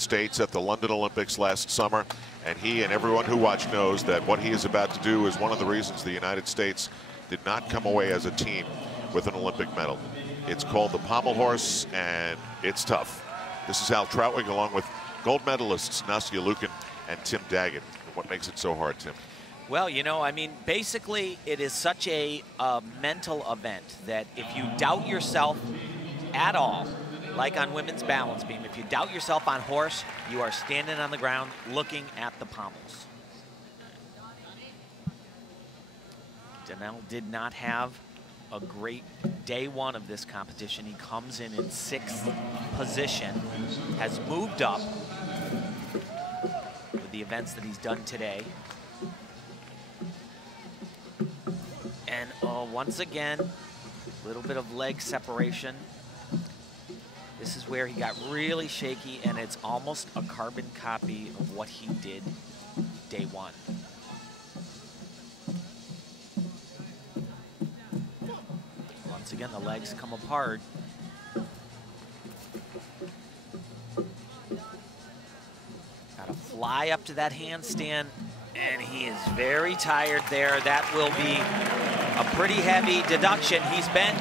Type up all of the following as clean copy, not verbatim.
States at the London Olympics last summer, and he and everyone who watched knows that what he is about to do is one of the reasons the United States did not come away as a team with an Olympic medal. It's called the Pommel Horse, and it's tough. This is Hal Troutwig along with gold medalists Nastia Liukin and Tim Daggett. What makes it so hard, Tim? Well, you know, I mean, basically it is such a mental event that if you doubt yourself at all, like on women's balance beam, if you doubt yourself on horse, you are standing on the ground looking at the pommels. Donnell did not have a great day one of this competition. He comes in 6th position, has moved up with the events that he's done today. And once again, a little bit of leg separation. This is where he got really shaky, and it's almost a carbon copy of what he did day one. Once again, the legs come apart. Got to fly up to that handstand, and he is very tired there. That will be a pretty heavy deduction. He's been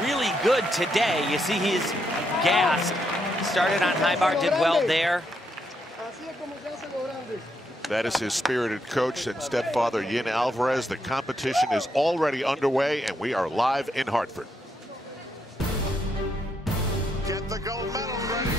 really good today. You see he's gassed. He started on high bar, did well there. That is his spirited coach and stepfather, Yin Alvarez. The competition is already underway, and we are live in Hartford. Get the gold medals ready.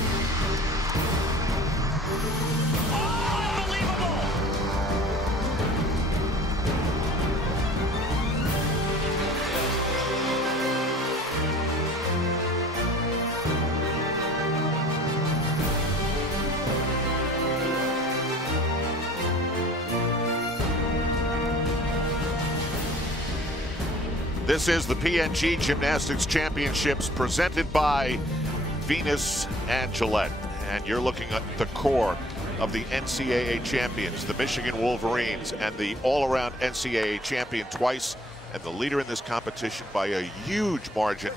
This is the PNG Gymnastics Championships presented by Venus and Gillette. And you're looking at the core of the NCAA champions, the Michigan Wolverines, and the all-around NCAA champion twice, and the leader in this competition by a huge margin,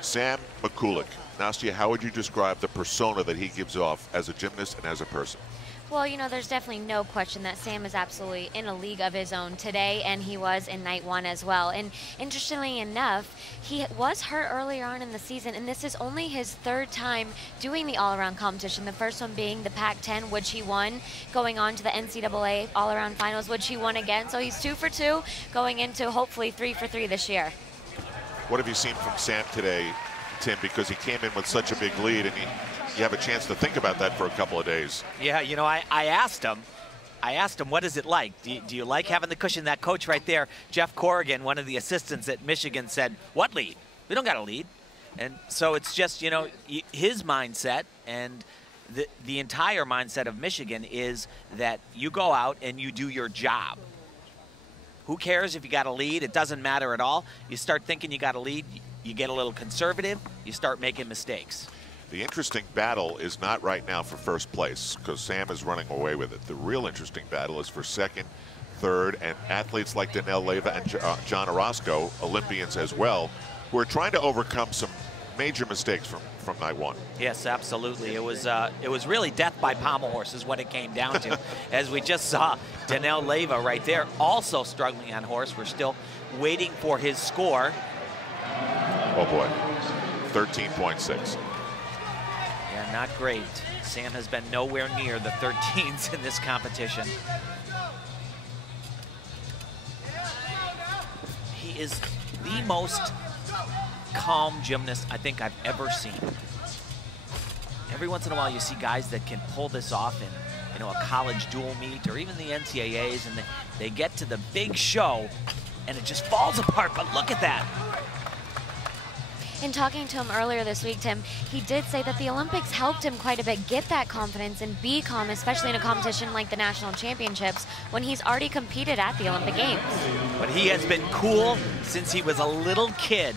Sam Mccallum. Nastia, how would you describe the persona that he gives off as a gymnast and as a person? Well, you know, there's definitely no question that Sam is absolutely in a league of his own today, and he was in night one as well. And interestingly enough, he was hurt earlier on in the season, and this is only his 3rd time doing the all-around competition. The first one being the Pac-10, which he won, going on to the NCAA all-around finals, which he won again. So he's 2 for 2, going into hopefully 3 for 3 this year. What have you seen from Sam today, Tim? Because he came in with such a big lead, and you have a chance to think about that for a couple of days. Yeah, you know, I asked him, what is it like? Do you like having the cushion? That coach right there, Jeff Corrigan, one of the assistants at Michigan, said, what lead? We don't got a lead. And so it's just, you know, his mindset and the entire mindset of Michigan is that you go out and you do your job. Who cares if you got a lead? It doesn't matter at all. You start thinking you got a lead, you get a little conservative, you start making mistakes. The interesting battle is not right now for first place because Sam is running away with it. The real interesting battle is for 2nd, 3rd, and athletes like Donnell Leyva and John Orozco, Olympians as well, who are trying to overcome some major mistakes from night one. Yes, absolutely. It was really death by Pommel Horse is what it came down to. As we just saw Donnell Leyva right there, also struggling on horse. We're still waiting for his score. Oh boy, 13.6. Yeah, not great. Sam has been nowhere near the 13s in this competition. He is the most calm gymnast I think I've ever seen. Every once in a while you see guys that can pull this off in, you know, a college dual meet or even the NCAAs, and they get to the big show and it just falls apart. But look at that. In talking to him earlier this week, Tim, he did say that the Olympics helped him quite a bit get that confidence and be calm, especially in a competition like the National Championships when he's already competed at the Olympic Games. But he has been cool since he was a little kid.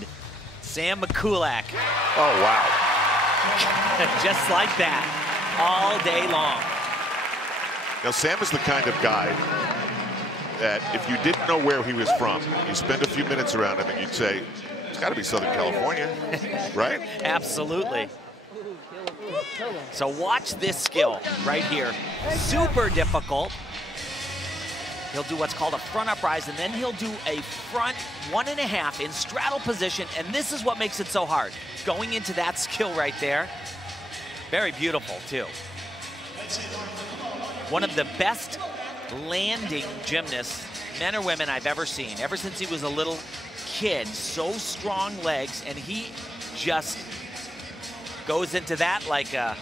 Sam Mccallum. Oh, wow. Just like that, all day long. Now, Sam is the kind of guy that if you didn't know where he was from, you spend a few minutes around him and you'd say, it's got to be Southern California, right? Absolutely. So watch this skill right here. Super difficult. He'll do what's called a front uprise, and then he'll do a front 1.5 in straddle position, and this is what makes it so hard. Going into that skill right there. Very beautiful, too. One of the best landing gymnasts, men or women, I've ever seen. Ever since he was a little kid. So strong legs, and he just goes into that like a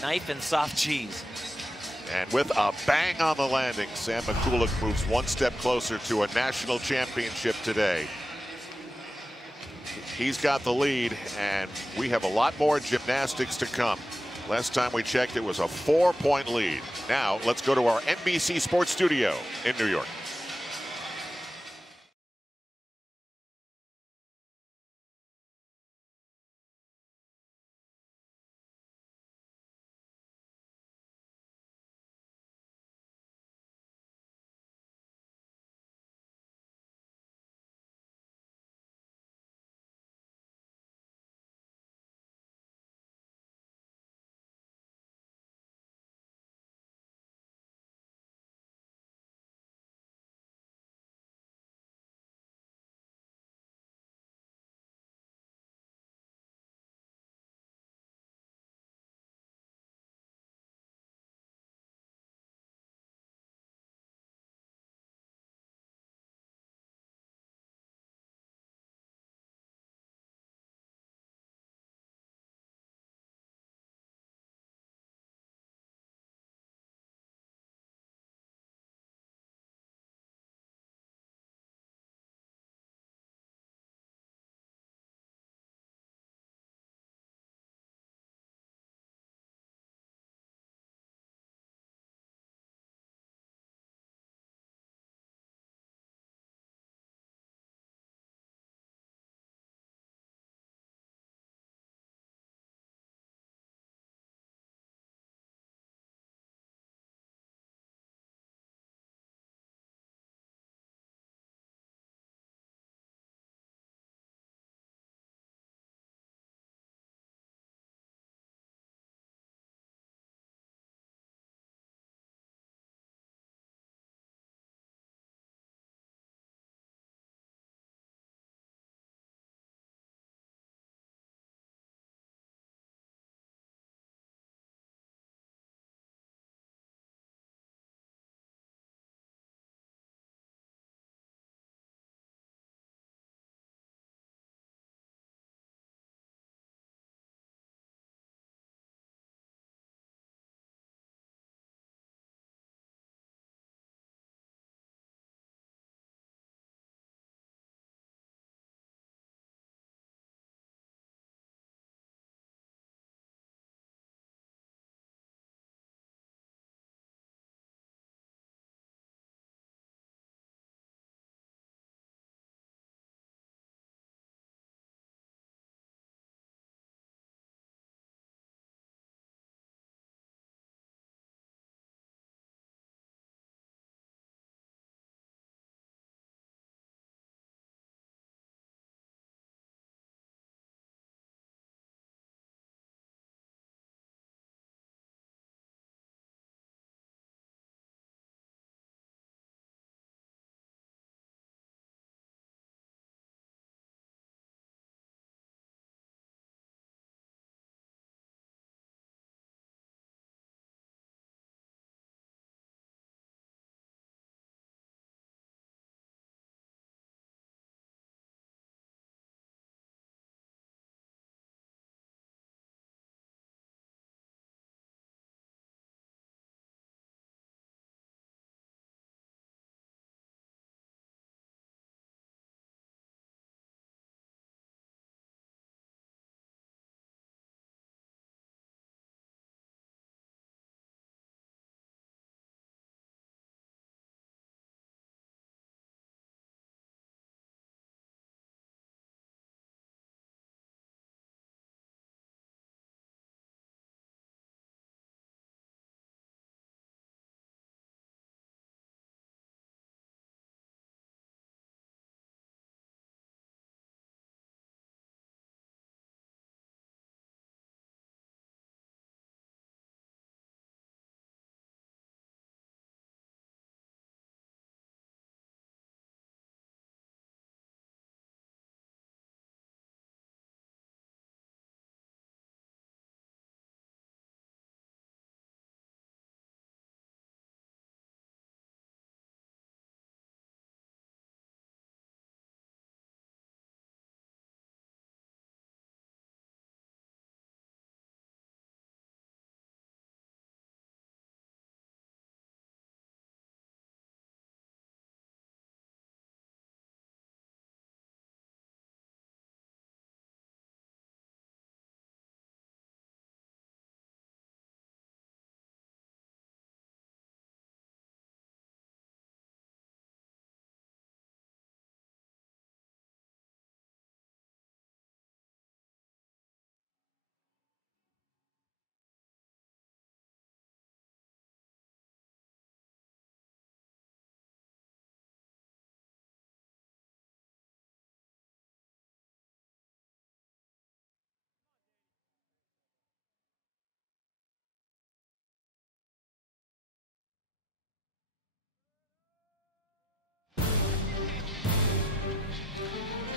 knife and soft cheese. And with a bang on the landing, Sam Mccallum moves one step closer to a national championship today. He's got the lead, and we have a lot more gymnastics to come. Last time we checked, it was a 4-point lead. Now, let's go to our NBC Sports studio in New York.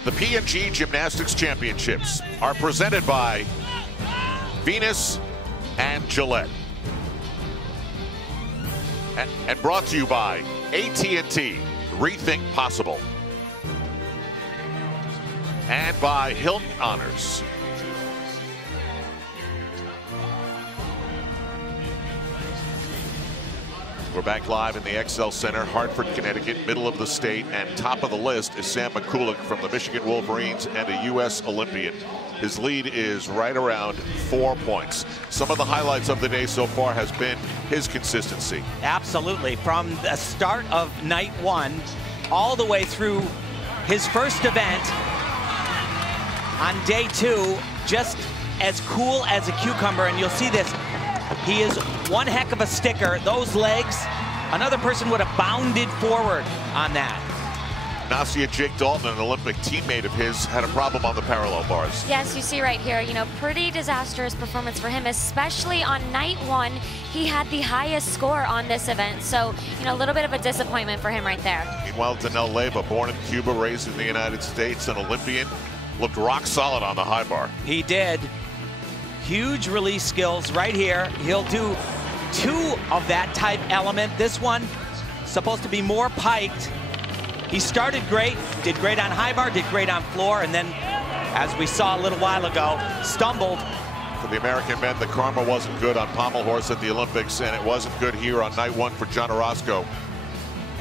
The P&G Gymnastics Championships are presented by Venus and Gillette. And brought to you by AT&T, Rethink Possible. And by Hilton Honors. We're back live in the XL Center, Hartford, Connecticut, middle of the state, and top of the list is Sam Mccallum from the Michigan Wolverines and a U.S. Olympian. His lead is right around 4 points. Some of the highlights of the day so far has been his consistency. Absolutely. From the start of night one all the way through his first event on day two, just as cool as a cucumber, and you'll see this. He is one heck of a sticker. Those legs, another person would have bounded forward on that. Jake Dalton, an Olympic teammate of his, had a problem on the parallel bars. Yes, you see right here, pretty disastrous performance for him, especially on night one. He had the highest score on this event, so, a little bit of a disappointment for him right there. Meanwhile, Danelle Leyva, born in Cuba, raised in the United States, an Olympian, looked rock solid on the high bar. He did. Huge release skills right here. He'll do two of that type element. This one supposed to be more piked. He started great, did great on high bar, did great on floor, and then, as we saw a little while ago, stumbled. For the American men, the karma wasn't good on Pommel Horse at the Olympics, and it wasn't good here on night one for John Orozco.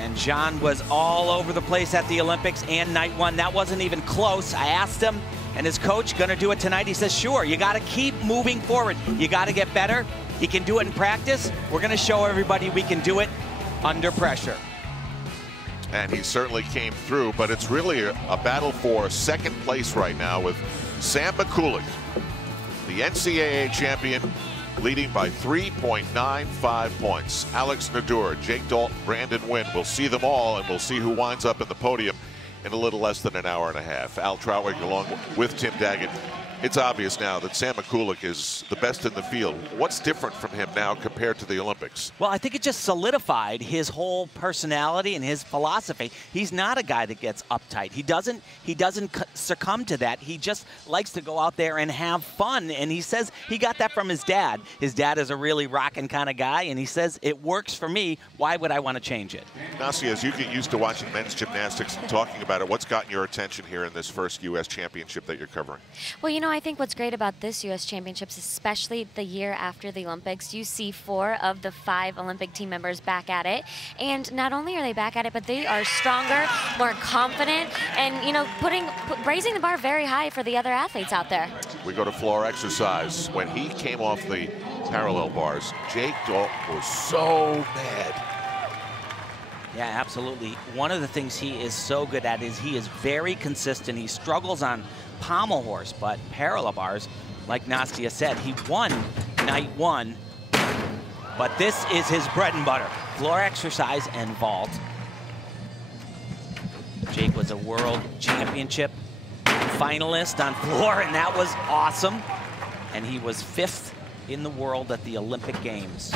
And John was all over the place at the Olympics and night one. That wasn't even close. I asked him, and his coach, gonna do it tonight? He says, sure, you gotta keep moving forward. You gotta get better. You can do it in practice. We're gonna show everybody we can do it under pressure. And he certainly came through, but it's really a battle for second place right now with Sam Mccallum, the NCAA champion, leading by 3.95 points. Alex Nadur, Jake Dalton, Brandon Wynn. We'll see them all, and we'll see who winds up in the podium in a little less than an hour and a half. Al Troutwig along with Tim Daggett. It's obvious now that Sam Mccallum is the best in the field. What's different from him now compared to the Olympics? Well, I think it just solidified his whole personality and his philosophy. He's not a guy that gets uptight. He doesn't succumb to that. He just likes to go out there and have fun. And he says he got that from his dad. His dad is a really rockin' kind of guy, and he says, it works for me. Why would I want to change it? Nasi, as you get used to watching men's gymnastics and talking about it, what's gotten your attention here in this first U.S. championship that you're covering? Well, I think what's great about this U.S. Championships, especially the year after the Olympics, you see 4 of the 5 Olympic team members back at it. And not only are they back at it, but they are stronger, more confident, and, raising the bar very high for the other athletes out there. We go to floor exercise. When he came off the parallel bars, Jake Dalton was so mad. Yeah, absolutely. One of the things he is so good at is he is very consistent. He struggles on Pommel Horse, but parallel bars, like Nastia said, he won night one, but this is his bread and butter. Floor exercise and vault. Jake was a world championship finalist on floor, and that was awesome. And he was 5th in the world at the Olympic Games.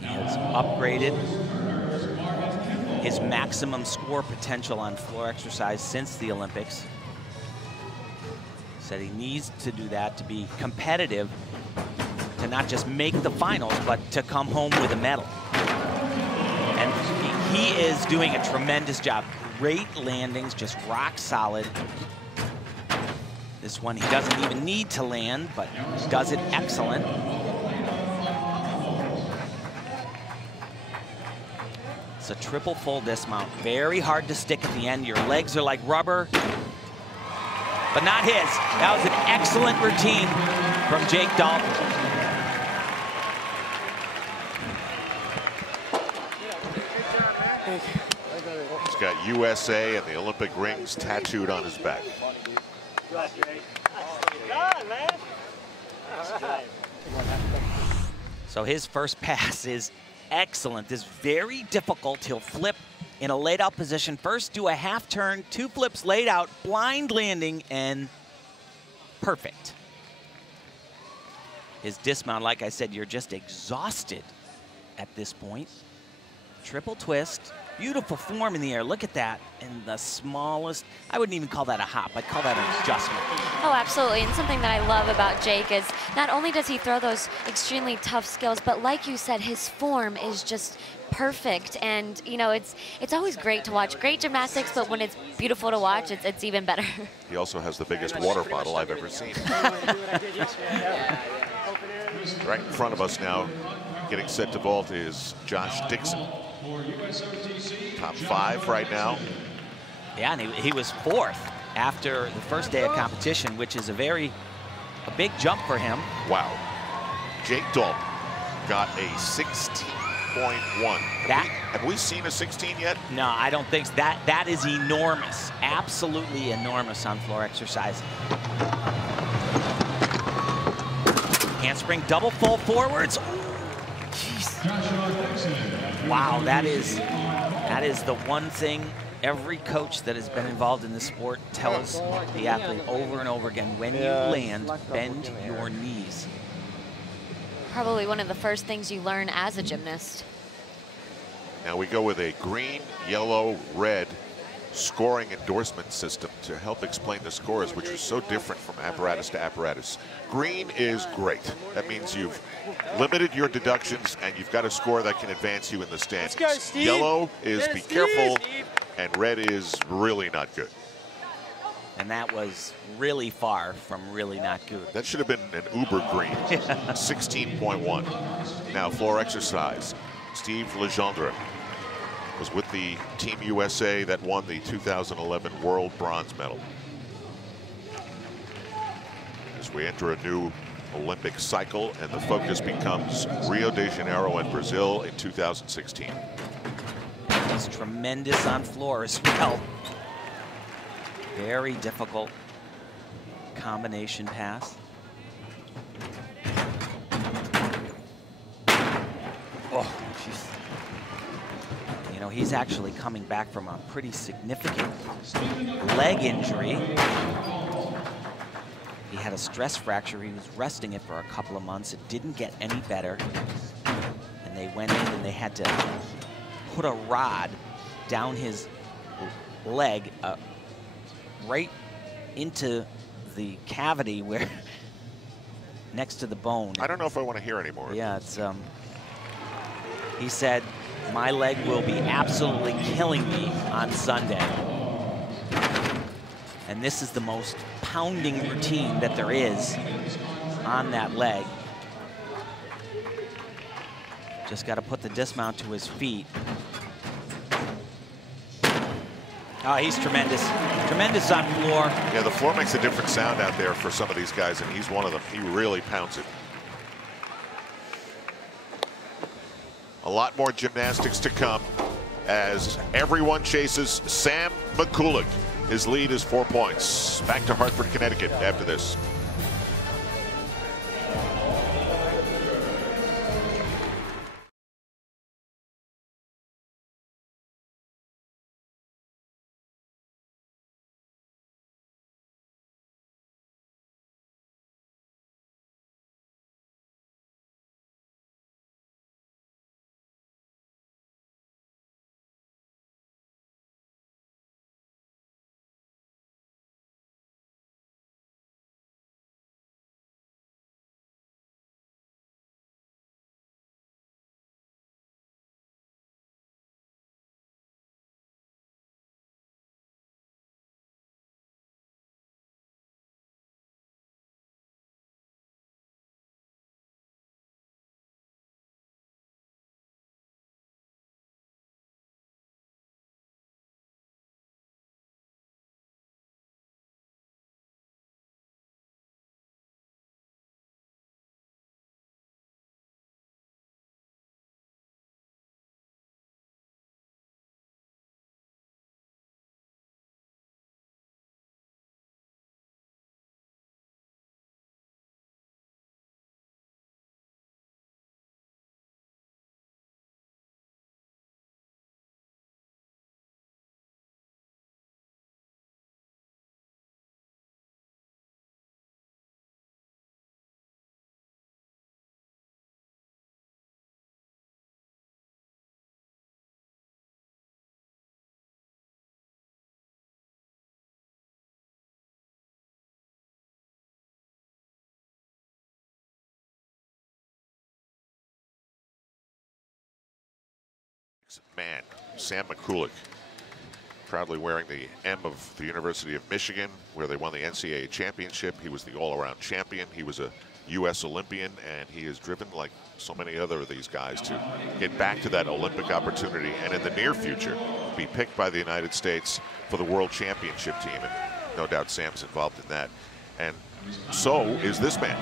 He has upgraded his maximum score potential on floor exercise since the Olympics. Said he needs to do that to be competitive, to not just make the finals, but to come home with a medal. And he is doing a tremendous job. Great landings, just rock solid. This one he doesn't even need to land, but does it excellent. It's a triple full dismount. Very hard to stick at the end. Your legs are like rubber, but not his. That was an excellent routine from Jake Dalton. He's got USA and the Olympic rings tattooed on his back. So his first pass is excellent. This is very difficult. He'll flip in a laid out position. First do a half turn, 2 flips laid out, blind landing, and perfect. His dismount, like I said, you're just exhausted at this point. Triple twist. Beautiful form in the air. Look at that. And the smallest, I wouldn't even call that a hop. I'd call that an adjustment. Oh, absolutely. And something that I love about Jake is not only does he throw those extremely tough skills, but like you said, his form is just perfect. And, you know, it's always great to watch great gymnastics, but when it's beautiful to watch, it's even better. He also has the biggest water bottle I've ever seen. Right in front of us now, getting set to vault is Josh Dixon. Top 5 right now. Yeah, and he was 4th after the first day of competition, which is a big jump for him. Wow. Jake Dalton got a 16.1. Have we seen a 16 yet? No, I don't think so. That is enormous. Absolutely enormous on floor exercise. Handspring double full forwards. Wow, that is the one thing every coach that has been involved in this sport tells the athlete over and over again. When you land, bend your knees. Probably one of the first things you learn as a gymnast. Now we go with a green, yellow, red scoring endorsement system to help explain the scores, which are so different from apparatus to apparatus. Green is great. That means you've limited your deductions and you've got a score that can advance you in the standings. Yellow is be careful, and red is really not good. And that was really far from really not good. That should have been an uber green, 16.1. Now floor exercise. Steve Legendre was with the Team USA that won the 2011 World Bronze Medal. As we enter a new Olympic cycle and the focus becomes Rio de Janeiro and Brazil in 2016. He's tremendous on floor as well. Very difficult combination pass. Oh, jeez. You know, he's actually coming back from a pretty significant leg injury. He had a stress fracture. He was resting it for a couple of months. It didn't get any better. And they went in and they had to put a rod down his leg right into the cavity where next to the bone. I don't know if I want to hear anymore. Yeah, it's he said, my leg will be absolutely killing me on Sunday. And this is the most pounding routine that there is on that leg. Just got to put the dismount to his feet. Oh, he's tremendous. Tremendous on floor. Yeah, the floor makes a different sound out there for some of these guys, and he's one of them. He really pounds it. A lot more gymnastics to come as everyone chases Sam Mccallum. His lead is 4 points. Back to Hartford, Connecticut after this. man, Sam Mccallum, proudly wearing the M of the University of Michigan, where they won the NCAA championship. He was the all-around champion. He was a U.S. Olympian, and he is driven, like so many other of these guys, to get back to that Olympic opportunity and in the near future be picked by the United States for the World Championship team. And no doubt Sam's involved in that. And so is this man,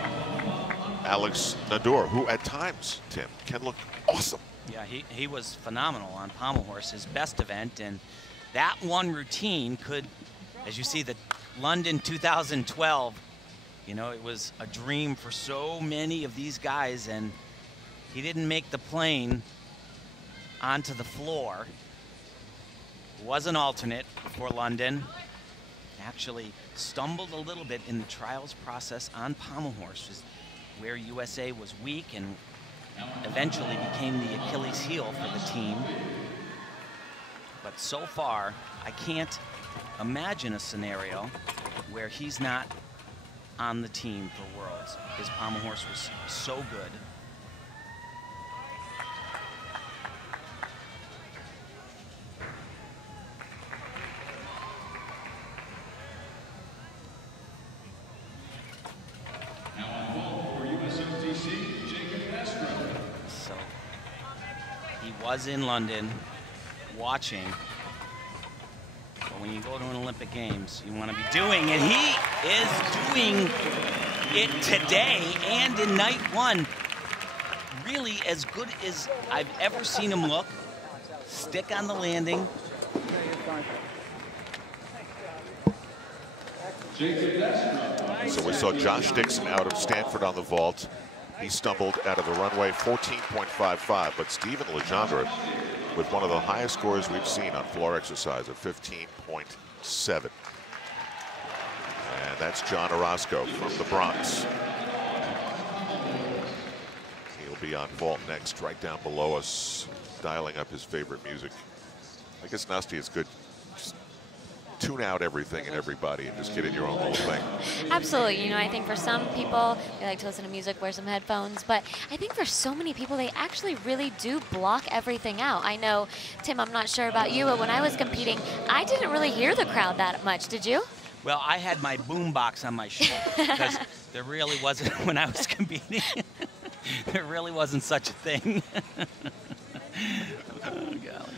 Alex Nador, who at times, Tim, can look awesome. Yeah, he was phenomenal on Pommel Horse, his best event, and that one routine could, as you see, the London 2012, you know, it was a dream for so many of these guys, and he didn't make the plane onto the floor. Was an alternate for London. Actually stumbled a little bit in the trials process on Pommel Horse, where USA was weak and eventually became the Achilles heel for the team. But so far, I can't imagine a scenario where he's not on the team for Worlds. His Pommel Horse was so good. So he was in London watching. But when you go to an Olympic Games, you want to be doing, and he is doing it today and in night one. Really as good as I've ever seen him look. Stick on the landing. So we saw Josh Dixon out of Stanford on the vault. He stumbled out of the runway 14.55, but Stephen Legendre with one of the highest scores we've seen on floor exercise of 15.7. And that's John Orozco from the Bronx. He'll be on vault next, right down below us, dialing up his favorite music. I guess Nasty is good. Just tune out everything and everybody and just get in your own little thing. Absolutely. You know, I think for some people, they like to listen to music, wear some headphones, but I think for so many people, they actually really do block everything out. I know, Tim, I'm not sure about you, but when I was competing, I didn't really hear the crowd that much. Did you? Well, I had my boom box on my shoulder because there really wasn't, when I was competing, there really wasn't such a thing. Oh, golly.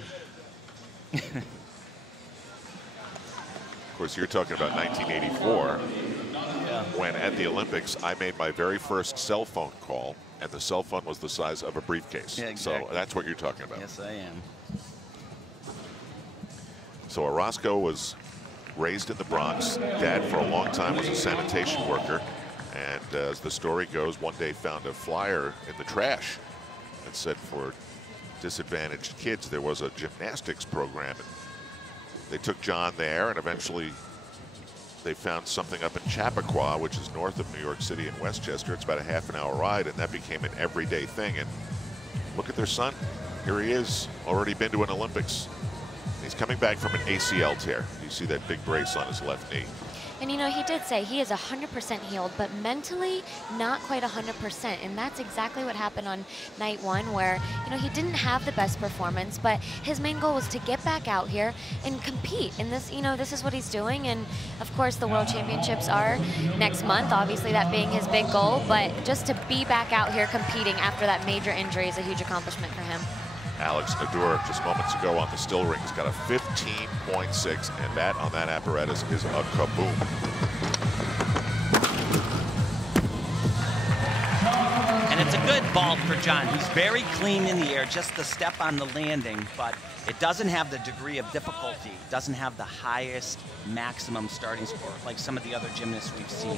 Of course, you're talking about 1984, when at the Olympics, I made my very first cell phone call, and the cell phone was the size of a briefcase. Yeah, exactly. So that's what you're talking about. Yes, I am. So Orozco was raised in the Bronx. Dad, for a long time, was a sanitation worker. And as the story goes, one day found a flyer in the trash that said for disadvantaged kids, there was a gymnastics program. And they took John there, and eventually they found something up in Chappaqua, which is north of New York City in Westchester. It's about a half-an-hour ride, and that became an everyday thing. And look at their son. Here he is, already been to an Olympics. He's coming back from an ACL tear. You see that big brace on his left knee. And you know, he did say he is 100% healed, but mentally not quite 100%. And that's exactly what happened on night one, where, you know, he didn't have the best performance, but his main goal was to get back out here and compete. And this, you know, this is what he's doing. And of course, the World Championships are next month, obviously that being his big goal. But just to be back out here competing after that major injury is a huge accomplishment for him. Alex Nador, just moments ago on the still ring, has got a 15.6, and that on that apparatus is a kaboom. And it's a good vault for John. He's very clean in the air, just the step on the landing, but it doesn't have the degree of difficulty. It doesn't have the highest maximum starting score like some of the other gymnasts we've seen.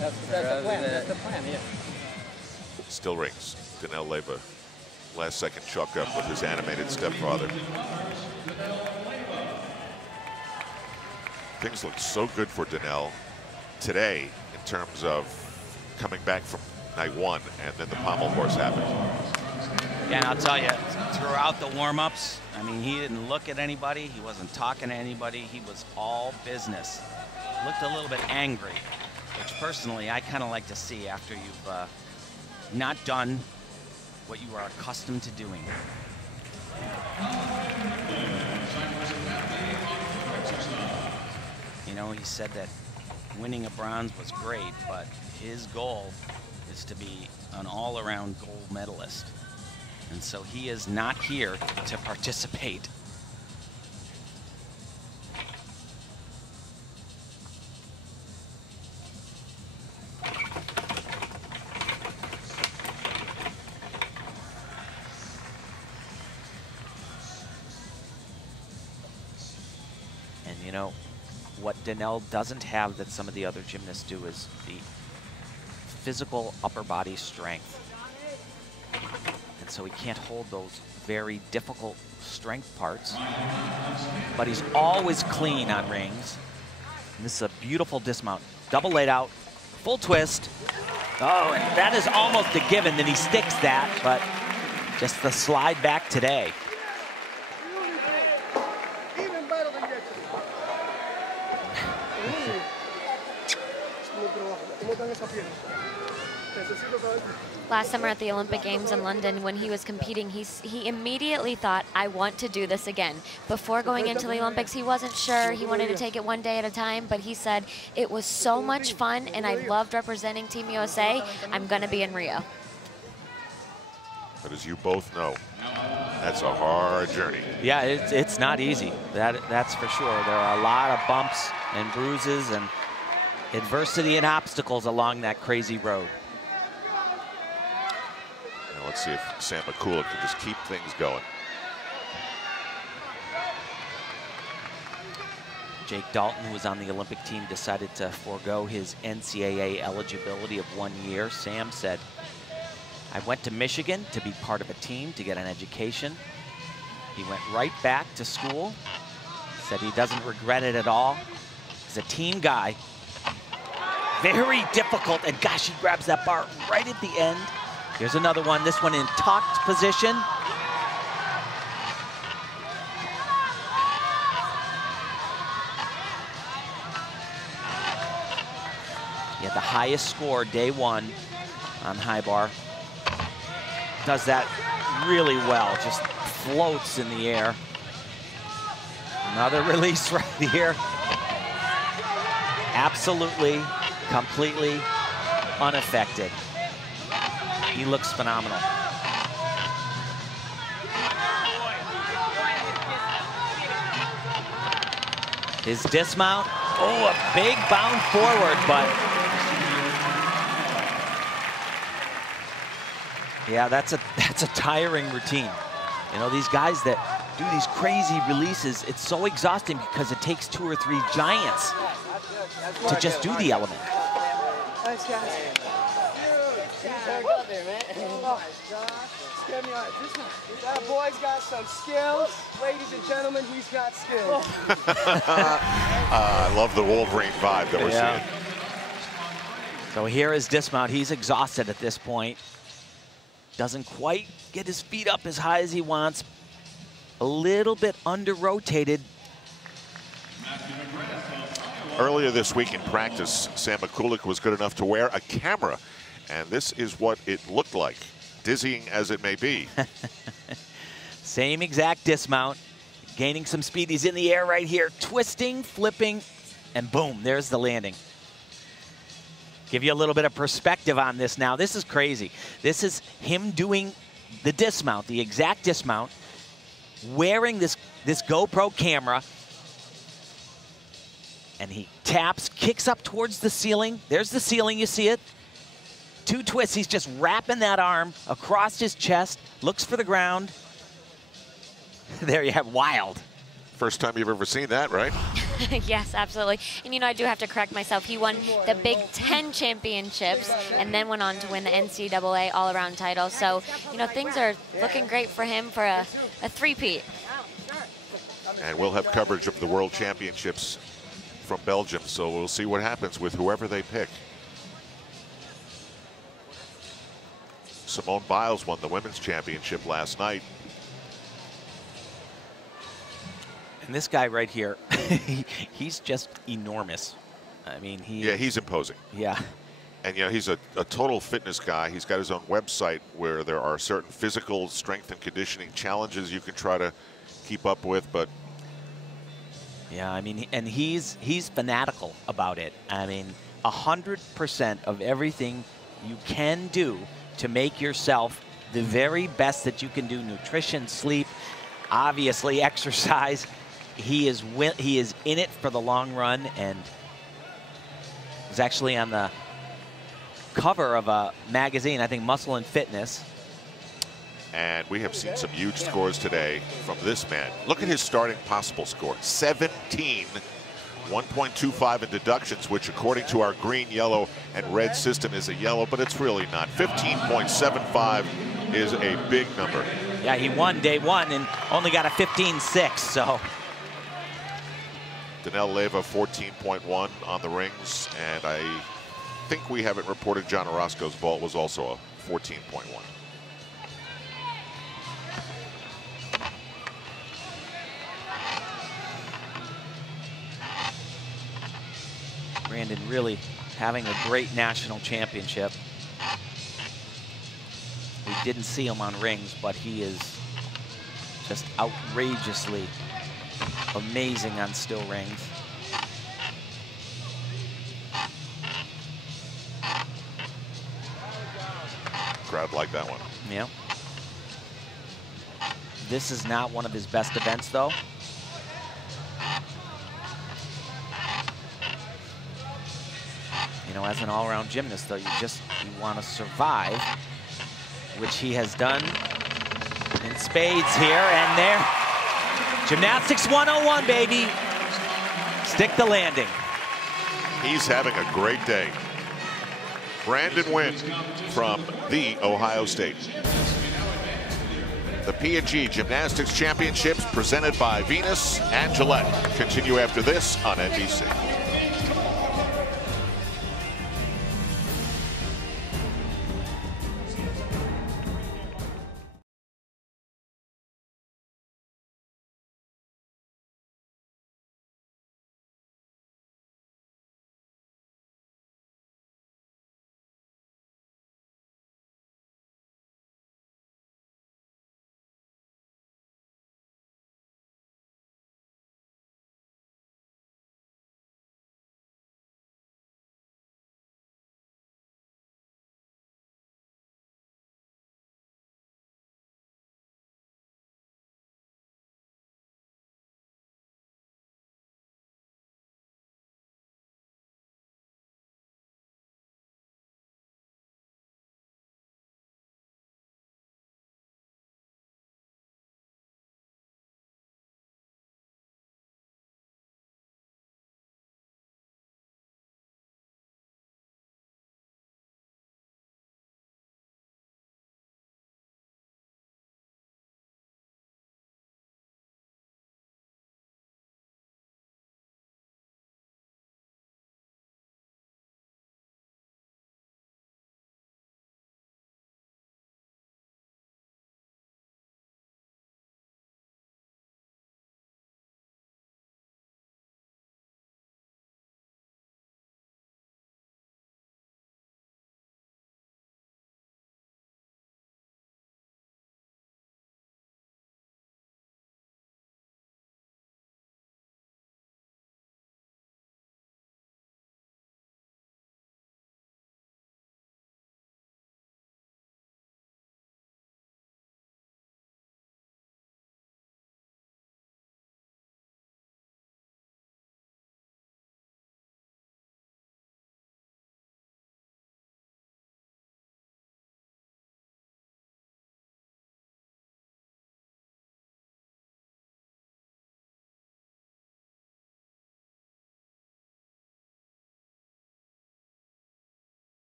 That's the plan. That's the plan, yeah. Still rings. Danelle Leyva, last second chalk up with his animated stepfather. Things look so good for Danelle today in terms of coming back from night one, and then the Pommel Horse happened. Yeah, and I'll tell you, throughout the warm-ups, I mean, he didn't look at anybody. He wasn't talking to anybody. He was all business. Looked a little bit angry, which personally I kind of like to see after you've not done what you are accustomed to doing. You know, he said that winning a bronze was great, but his goal is to be an all-around gold medalist. And so he is not here to participate. And you know, what Donnell doesn't have that some of the other gymnasts do is the physical upper body strength. And so he can't hold those very difficult strength parts. But he's always clean on rings. And this is a beautiful dismount. Double laid out, full twist. Oh, and that is almost a given that he sticks that, but just the slide back today. Last summer at the Olympic Games in London, when he was competing, he immediately thought, I want to do this again. Before going into the Olympics, he wasn't sure. He wanted to take it one day at a time, but he said, it was so much fun, and I loved representing Team USA. I'm going to be in Rio. But as you both know, that's a hard journey. Yeah, it's not easy. That's for sure. There are a lot of bumps and bruises and adversity and obstacles along that crazy road. Now let's see if Sam Mccallum can just keep things going. Jake Dalton, who was on the Olympic team, decided to forego his NCAA eligibility of 1 year. Sam said, I went to Michigan to be part of a team, to get an education. He went right back to school, said he doesn't regret it at all. He's a team guy. Very difficult, and gosh, he grabs that bar right at the end. Here's another one, this one in tucked position. He had the highest score day one on high bar. Does that really well, just floats in the air. Another release right here. Absolutely, completely unaffected. He looks phenomenal. His dismount, oh, a big bound forward, but yeah, that's a tiring routine. You know, these guys that do these crazy releases, it's so exhausting because it takes 2 or 3 giants to just do the element. Thanks, guys. That boy's got some skills. Ladies and gentlemen, he's got skills. I love the Wolverine vibe that we're seeing. So here is dismount. He's exhausted at this point. Doesn't quite get his feet up as high as he wants. A little bit under-rotated. Earlier this week in practice, Sam Mccallum was good enough to wear a camera, and this is what it looked like, dizzying as it may be. Same exact dismount, gaining some speed. He's in the air right here, twisting, flipping, and boom, there's the landing. Give you a little bit of perspective on this now. This is crazy. This is him doing the dismount, the exact dismount, wearing this GoPro camera, and he taps, kicks up towards the ceiling. There's the ceiling, you see it. 2 twists, he's just wrapping that arm across his chest, looks for the ground. There you have wild. First time you've ever seen that, right? Yes, absolutely. And you know, I do have to correct myself. He won the Big Ten championships and then went on to win the NCAA all-around title. So, you know, things are looking great for him for a three-peat. And we'll have coverage of the World Championships from Belgium, so we'll see what happens with whoever they pick. Simone Biles won the women's championship last night. And this guy right here, he's just enormous. I mean, yeah, he's imposing. Yeah. And, you know, he's a total fitness guy. He's got his own website where there are certain physical strength and conditioning challenges you can try to keep up with, but yeah, I mean, and he's fanatical about it. I mean, 100% of everything you can do to make yourself the very best that you can do. Nutrition, sleep, obviously exercise. He is in it for the long run, and was actually on the cover of a magazine, I think Muscle and Fitness. And we have seen some huge scores today from this man. Look at his starting possible score, 17, 1.25 in deductions, which according to our green, yellow, and red system is a yellow, but it's really not. 15.75 is a big number. Yeah, he won day one and only got a 15.6, so. Danelle Leyva, 14.1 on the rings, and I think we haven't reported John Orozco's vault was also a 14.1. Brandon really having a great national championship. We didn't see him on rings, but he is just outrageously amazing on still rings. Crowd like that one. Yeah. This is not one of his best events, though. You know, as an all-around gymnast, though, you want to survive, which he has done in spades here and there. Gymnastics 101, baby. Stick the landing. He's having a great day. Brandon Wynn from the Ohio State. The P&G Gymnastics Championships presented by Venus and Gillette continue after this on NBC.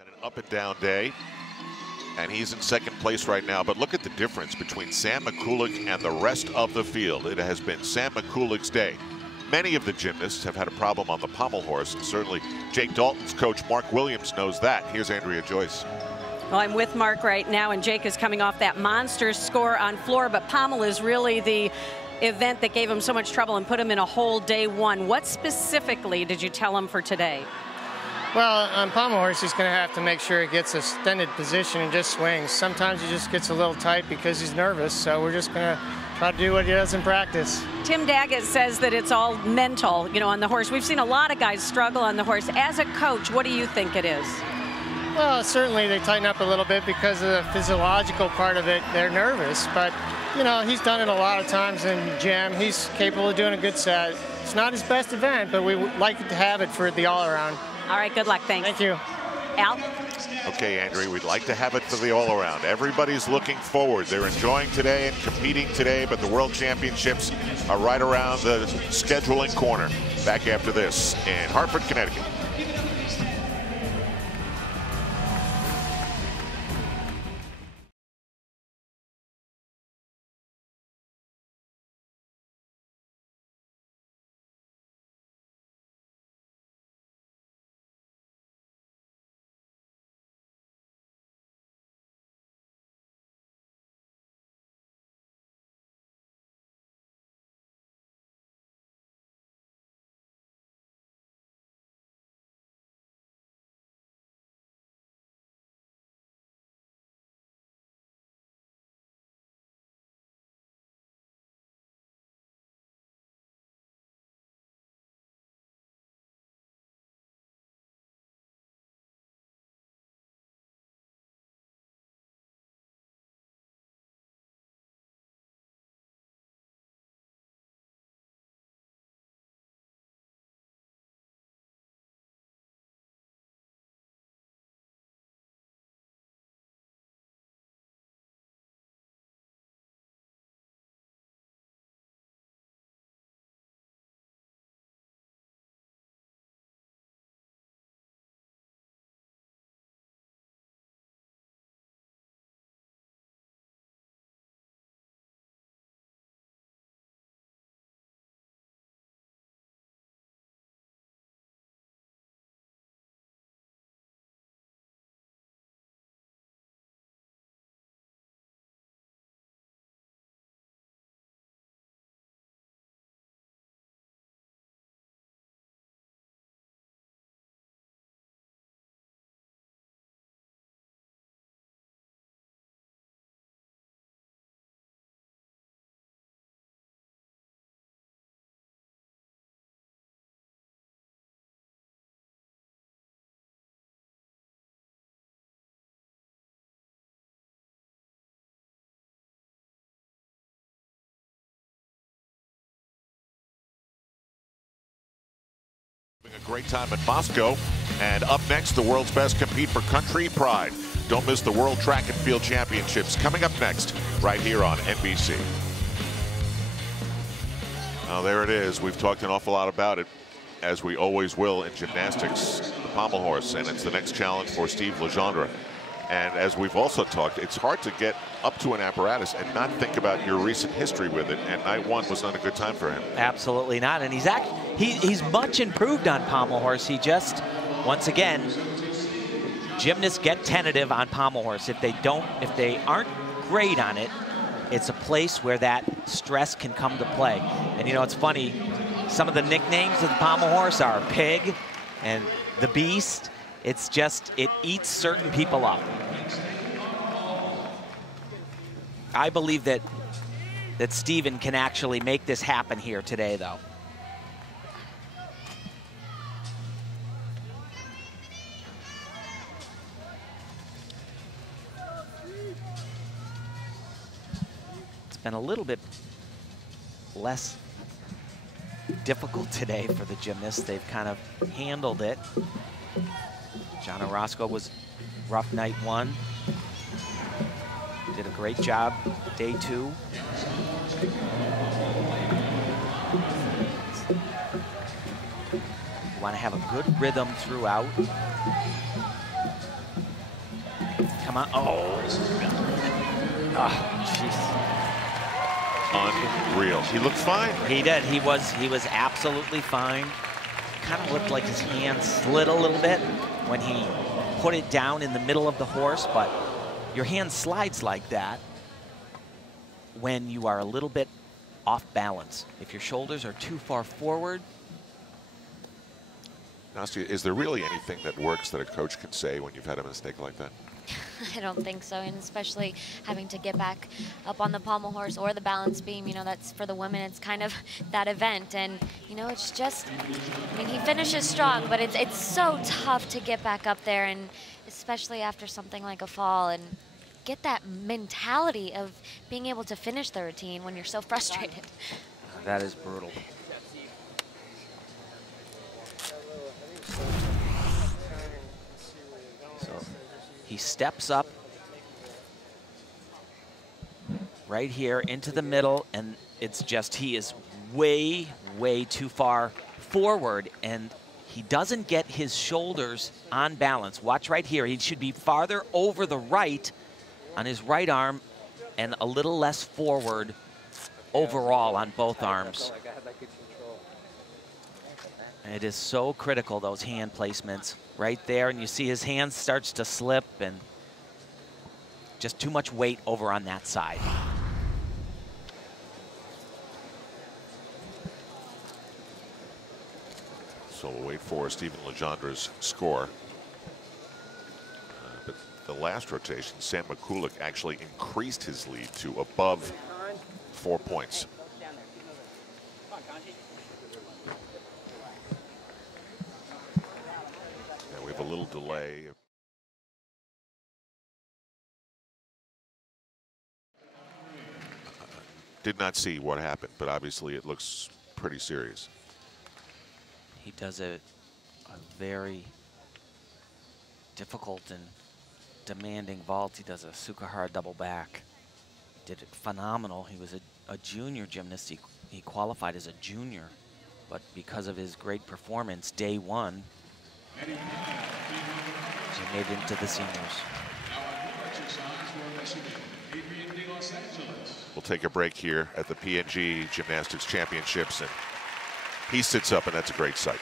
An up and down day, and he's in second place right now. But look at the difference between Sam Mccallum and the rest of the field. It has been Sam Mccallum's day. Many of the gymnasts have had a problem on the Pommel Horse, and certainly Jake Dalton's coach Mark Williams knows that. Here's Andrea Joyce. Well, I'm with Mark right now, and Jake is coming off that monster score on floor, but Pommel is really the event that gave him so much trouble and put him in a hole day one. What specifically did you tell him for today? Well, on Pommel Horse, he's going to have to make sure he gets a extended position and just swings. Sometimes he just gets a little tight because he's nervous, so we're just going to try to do what he does in practice. Tim Daggett says that it's all mental, you know, on the horse. We've seen a lot of guys struggle on the horse. As a coach, what do you think it is? Well, certainly they tighten up a little bit because of the physiological part of it. They're nervous, but, you know, he's done it a lot of times in gym. He's capable of doing a good set. It's not his best event, but we would like to have it for the all-around. All right, good luck. Thanks. Thank you. Al? Okay, Andrea, we'd like to have it for the all-around. Everybody's looking forward. They're enjoying today and competing today, but the World Championships are right around the scheduling corner. Back after this in Hartford, Connecticut. A great time in Moscow. And up next, the world's best compete for country pride. Don't miss the World Track and Field Championships coming up next, right here on NBC. Now there it is. We've talked an awful lot about it, as we always will in gymnastics, the Pommel Horse, and it's the next challenge for Steve Legendre. And as we've also talked, it's hard to get up to an apparatus and not think about your recent history with it. And night one was not a good time for him. Absolutely not. And he's much improved on Pommel Horse. He just, once again, gymnasts get tentative on Pommel Horse. If they aren't great on it, it's a place where that stress can come to play. And you know, it's funny, some of the nicknames of the Pommel Horse are Pig and the Beast. It's just, it eats certain people up. I believe that Steven can actually make this happen here today, though. It's been a little bit less difficult today for the gymnasts. They've kind of handled it. John Orozco was rough night one. Did a great job day two. You want to have a good rhythm throughout. Come on. Oh, jeez. Unreal. He looked fine. He did. He was absolutely fine. Kind of looked like his hand slid a little bit when he put it down in the middle of the horse, but your hand slides like that when you are a little bit off balance. If your shoulders are too far forward. Nastia, is there really anything that works that a coach can say when you've had a mistake like that? I don't think so, and especially having to get back up on the pommel horse or the balance beam, you know, that's for the women, it's kind of that event. And, you know, it's just, I mean, he finishes strong, but it's so tough to get back up there, and especially after something like a fall, and get that mentality of being able to finish the routine when you're so frustrated. That is brutal. So he steps up right here into the middle, and it's just, he is way, way too far forward, and he doesn't get his shoulders on balance. Watch right here. He should be farther over the right on his right arm and a little less forward overall on both arms. And it is so critical, those hand placements right there, and you see his hand starts to slip, and just too much weight over on that side. So we'll wait for Stephen Legendre's score. But the last rotation, Sam Mccallum actually increased his lead to above 4 points. And we have a little delay. Did not see what happened, but obviously it looks pretty serious. He does a very difficult and demanding vault. He does a Sukahara double back. Did it phenomenal. He was a junior gymnast. He qualified as a junior, but because of his great performance day one, he made it into the seniors. We'll take a break here at the PNG Gymnastics Championships, and he sits up, and that's a great sight.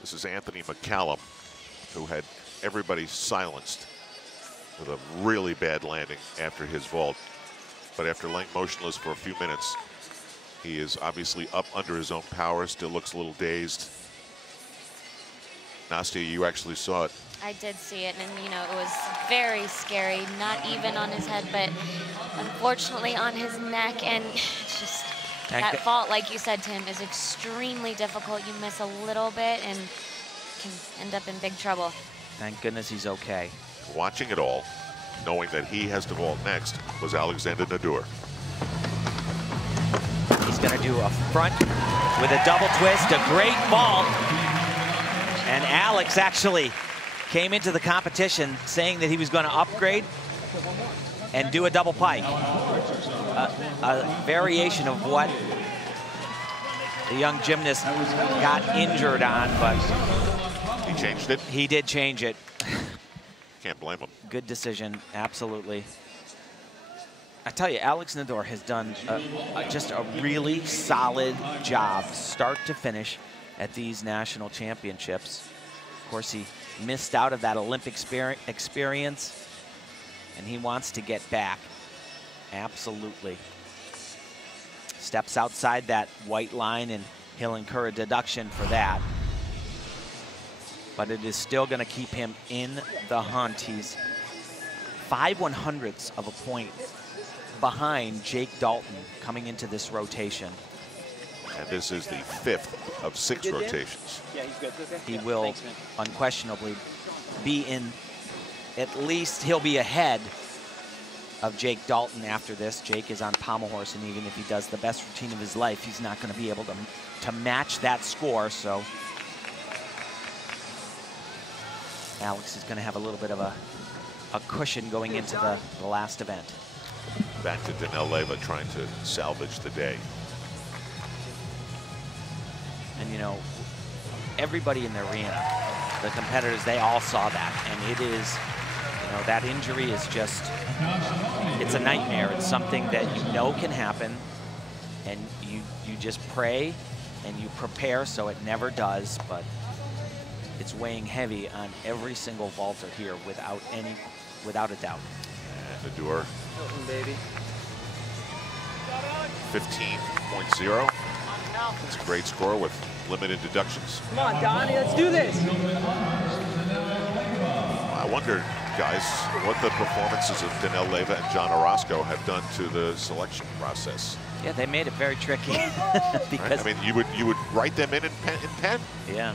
This is Anthony Mccallum, who had everybody silenced with a really bad landing after his vault. But after laying motionless for a few minutes, he is obviously up under his own power, still looks a little dazed. Nastia, you actually saw it. I did see it, and you know, it was very scary, not even on his head, but unfortunately on his neck, and it's just that fault, like you said, Tim, is extremely difficult. You miss a little bit and can end up in big trouble. Thank goodness he's okay. Watching it all, knowing that he has to vault next, was Alexander Nadur. He's going to do a front with a double twist, a great vault. And Alex actually came into the competition saying that he was going to upgrade and do a double pike. A variation of what the young gymnast got injured on, but he changed it. He did change it. Can't blame him. Good decision, absolutely. I tell you, Alex Nador has done just a really solid job, start to finish, at these national championships. Of course, he missed out of that Olympic experience, and he wants to get back. Absolutely. Steps outside that white line, and he'll incur a deduction for that. But it is still going to keep him in the hunt. He's 5/100ths of a point behind Jake Dalton coming into this rotation. And this is the 5th of 6 rotations. Yeah, he's good. He will unquestionably be in, at least he'll be ahead of Jake Dalton after this. Jake is on Pommel Horse, and even if he does the best routine of his life, he's not going to be able to match that score. So Alex is going to have a little bit of a cushion going into the last event. Back to Danelle Leyva trying to salvage the day. And you know, everybody in the arena, the competitors, they all saw that. And it is, you know, that injury is just, it's a nightmare. It's something that you know can happen, and you just pray and you prepare so it never does, but it's weighing heavy on every single vaulter here without a doubt. And Nador, baby. 15.0. It's a great score with limited deductions. Come on, Donnie, let's do this. I wonder, guys, what the performances of Danelle Leyva and John Orozco have done to the selection process. Yeah, they made it very tricky. Because right? I mean, you would write them in pen? Yeah.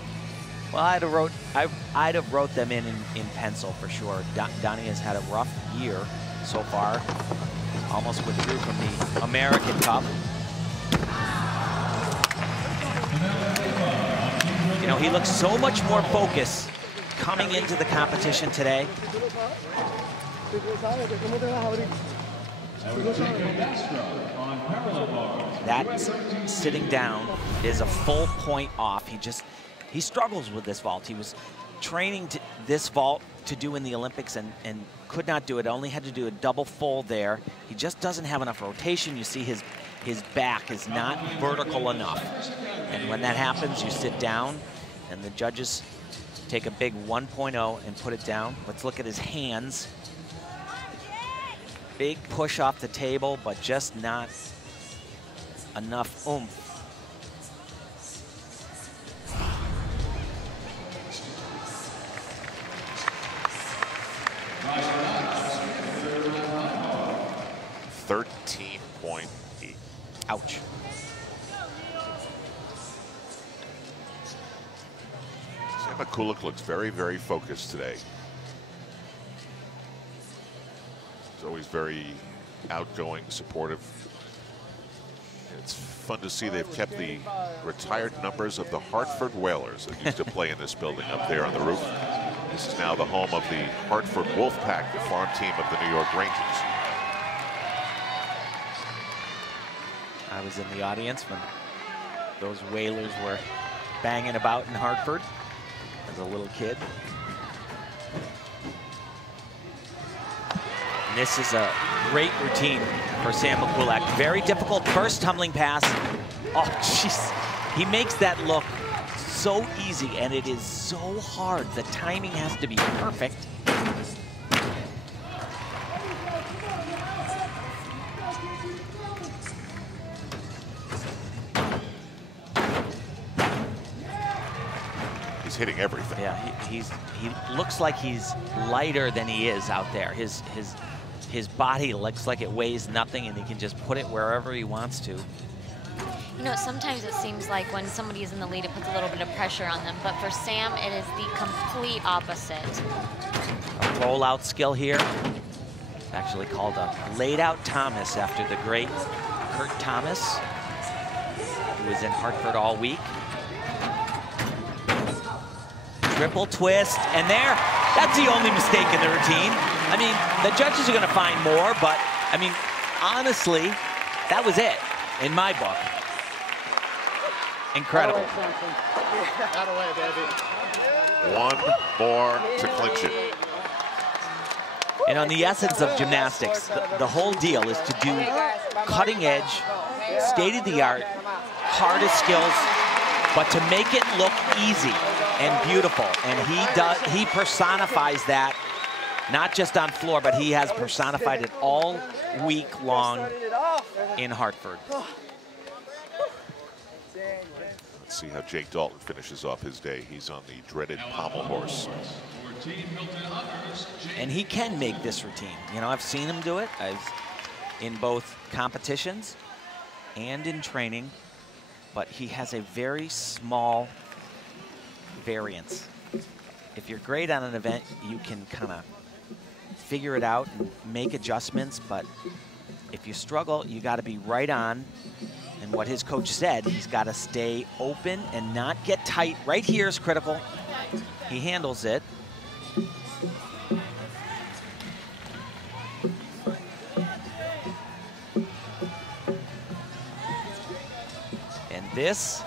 Well, I'd have wrote them in pencil for sure. Donnie has had a rough year so far. Almost withdrew from the American Cup. You know, he looks so much more focused coming into the competition today. That sitting down is a full point off. He struggles with this vault. He was training this vault to do in the Olympics and could not do it. Only had to do a double full there. He just doesn't have enough rotation. You see his back is not vertical enough. And when that happens, you sit down, and the judges take a big 1.0 and put it down. Let's look at his hands. Big push off the table, but just not enough oomph. .8. Ouch. Sam Mccallum looks very, very focused today. He's always very outgoing, supportive. And it's fun to see they've kept the retired numbers of the Hartford Whalers that used to play in this building up there on the roof. This is now the home of the Hartford Wolfpack, the farm team of the New York Rangers. I was in the audience when those Whalers were banging about in Hartford as a little kid. And this is a great routine for Sam Mccallum. Very difficult first tumbling pass. Oh, jeez. He makes that look so easy, and it is so hard. The timing has to be perfect. Hitting everything. Yeah, he looks like he's lighter than he is out there. His body looks like it weighs nothing, and he can just put it wherever he wants to. You know, sometimes it seems like when somebody is in the lead, it puts a little bit of pressure on them. But for Sam, it is the complete opposite. A rollout skill here. It's actually called a laid-out Thomas after the great Kurt Thomas, who was in Hartford all week. triple twist, and that's the only mistake in the routine. I mean, the judges are going to find more, but, I mean, honestly, that was it in my book. Incredible. Out of way, baby. One more to clinch it. And on the essence of gymnastics, the whole deal is to do cutting edge, state-of-the-art, hardest skills, but to make it look easy and beautiful. And he personifies that, not just on floor, but he has personified it all week long in Hartford. Let's see how Jake Dalton finishes off his day. He's on the dreaded Pommel Horse. And he can make this routine. You know, I've seen him do it. In both competitions and in training, but he has a very small variance. If you're great on an event, you can kind of figure it out and make adjustments, but if you struggle, you got to be right on. And what his coach said, he's got to stay open and not get tight. Right here is critical. He handles it. And this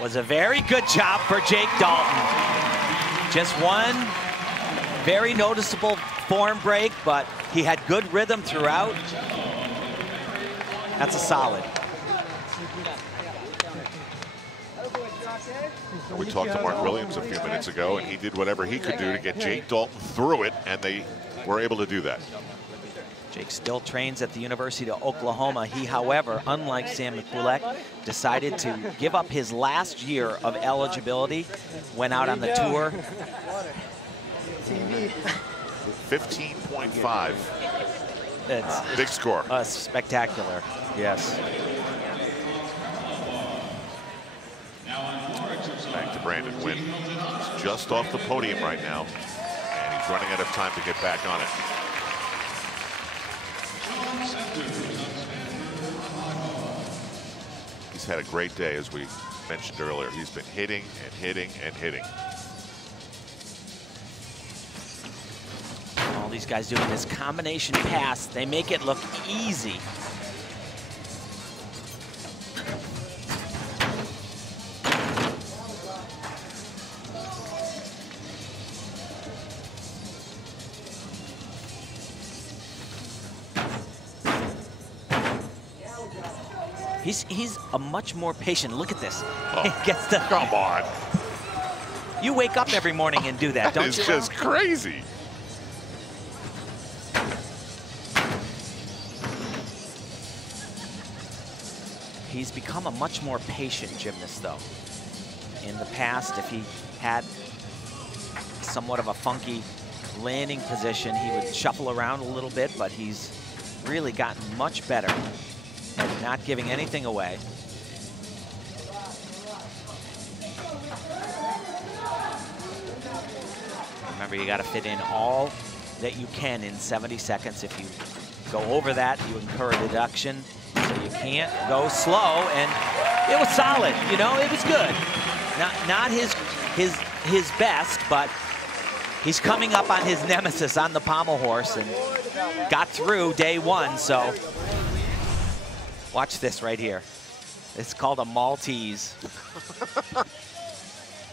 was a very good job for Jake Dalton. Just one very noticeable form break, but he had good rhythm throughout. That's a solid. We talked to Mark Williams a few minutes ago, and he did whatever he could do to get Jake Dalton through it, and they were able to do that. Jake still trains at the University of Oklahoma. He, however, unlike Sam Mccallum, decided to give up his last year of eligibility, went out on the tour. 15.5. It's big score. Spectacular, yes. Back to Brandon Wynn. He's just off the podium right now, and he's running out of time to get back on it. He's had a great day, as we mentioned earlier. He's been hitting and hitting and hitting. All these guys doing this combination pass, they make it look easy. He's a much more patient. Look at this. Oh, he gets the, come on. You wake up every morning and do that, don't you? It's just crazy. He's become a much more patient gymnast, though. In the past, if he had somewhat of a funky landing position, he would shuffle around a little bit, but he's really gotten much better at not giving anything away. Remember, you got to fit in all that you can in 70 seconds. If you go over that, you incur a deduction. So you can't go slow, and it was solid. You know, it was good. Not his best, but he's coming up on his nemesis on the Pommel Horse and got through day one. So watch this right here. It's called a Maltese.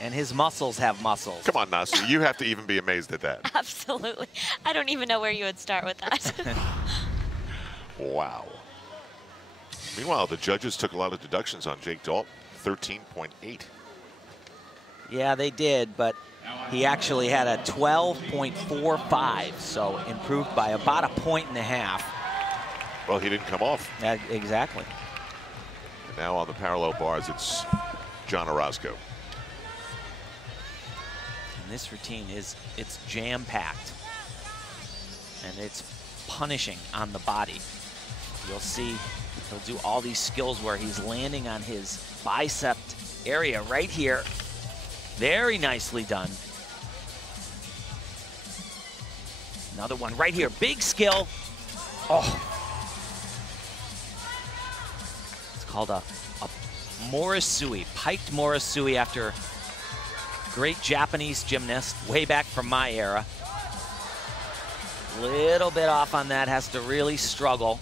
And his muscles have muscles. Come on, Nasi, you have to even be amazed at that. Absolutely. I don't even know where you would start with that. Wow. Meanwhile, the judges took a lot of deductions on Jake Dalton, 13.8. Yeah, they did, but he actually had a 12.45, so improved by about 1.5 points. Well, he didn't come off. Exactly. And now on the parallel bars, it's John Orozco. And this routine it's jam-packed, and it's punishing on the body. You'll see he'll do all these skills where he's landing on his bicep area right here. Very nicely done. Another one right here, big skill. Oh. It's called a Morris Sui, piked Morris Sui after great Japanese gymnast, way back from my era. Little bit off on that, has to really struggle.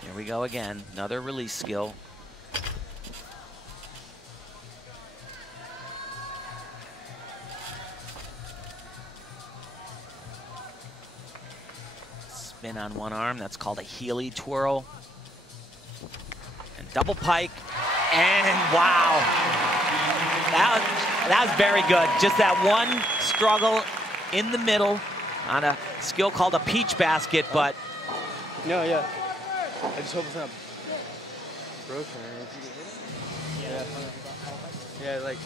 Here we go again, another release skill. Spin on one arm, that's called a Healy twirl. And double pike, and wow. That was very good. Just that one struggle in the middle on a skill called a peach basket, but. No, yeah. I just hope it's not broken or anything. Yeah. Yeah, like.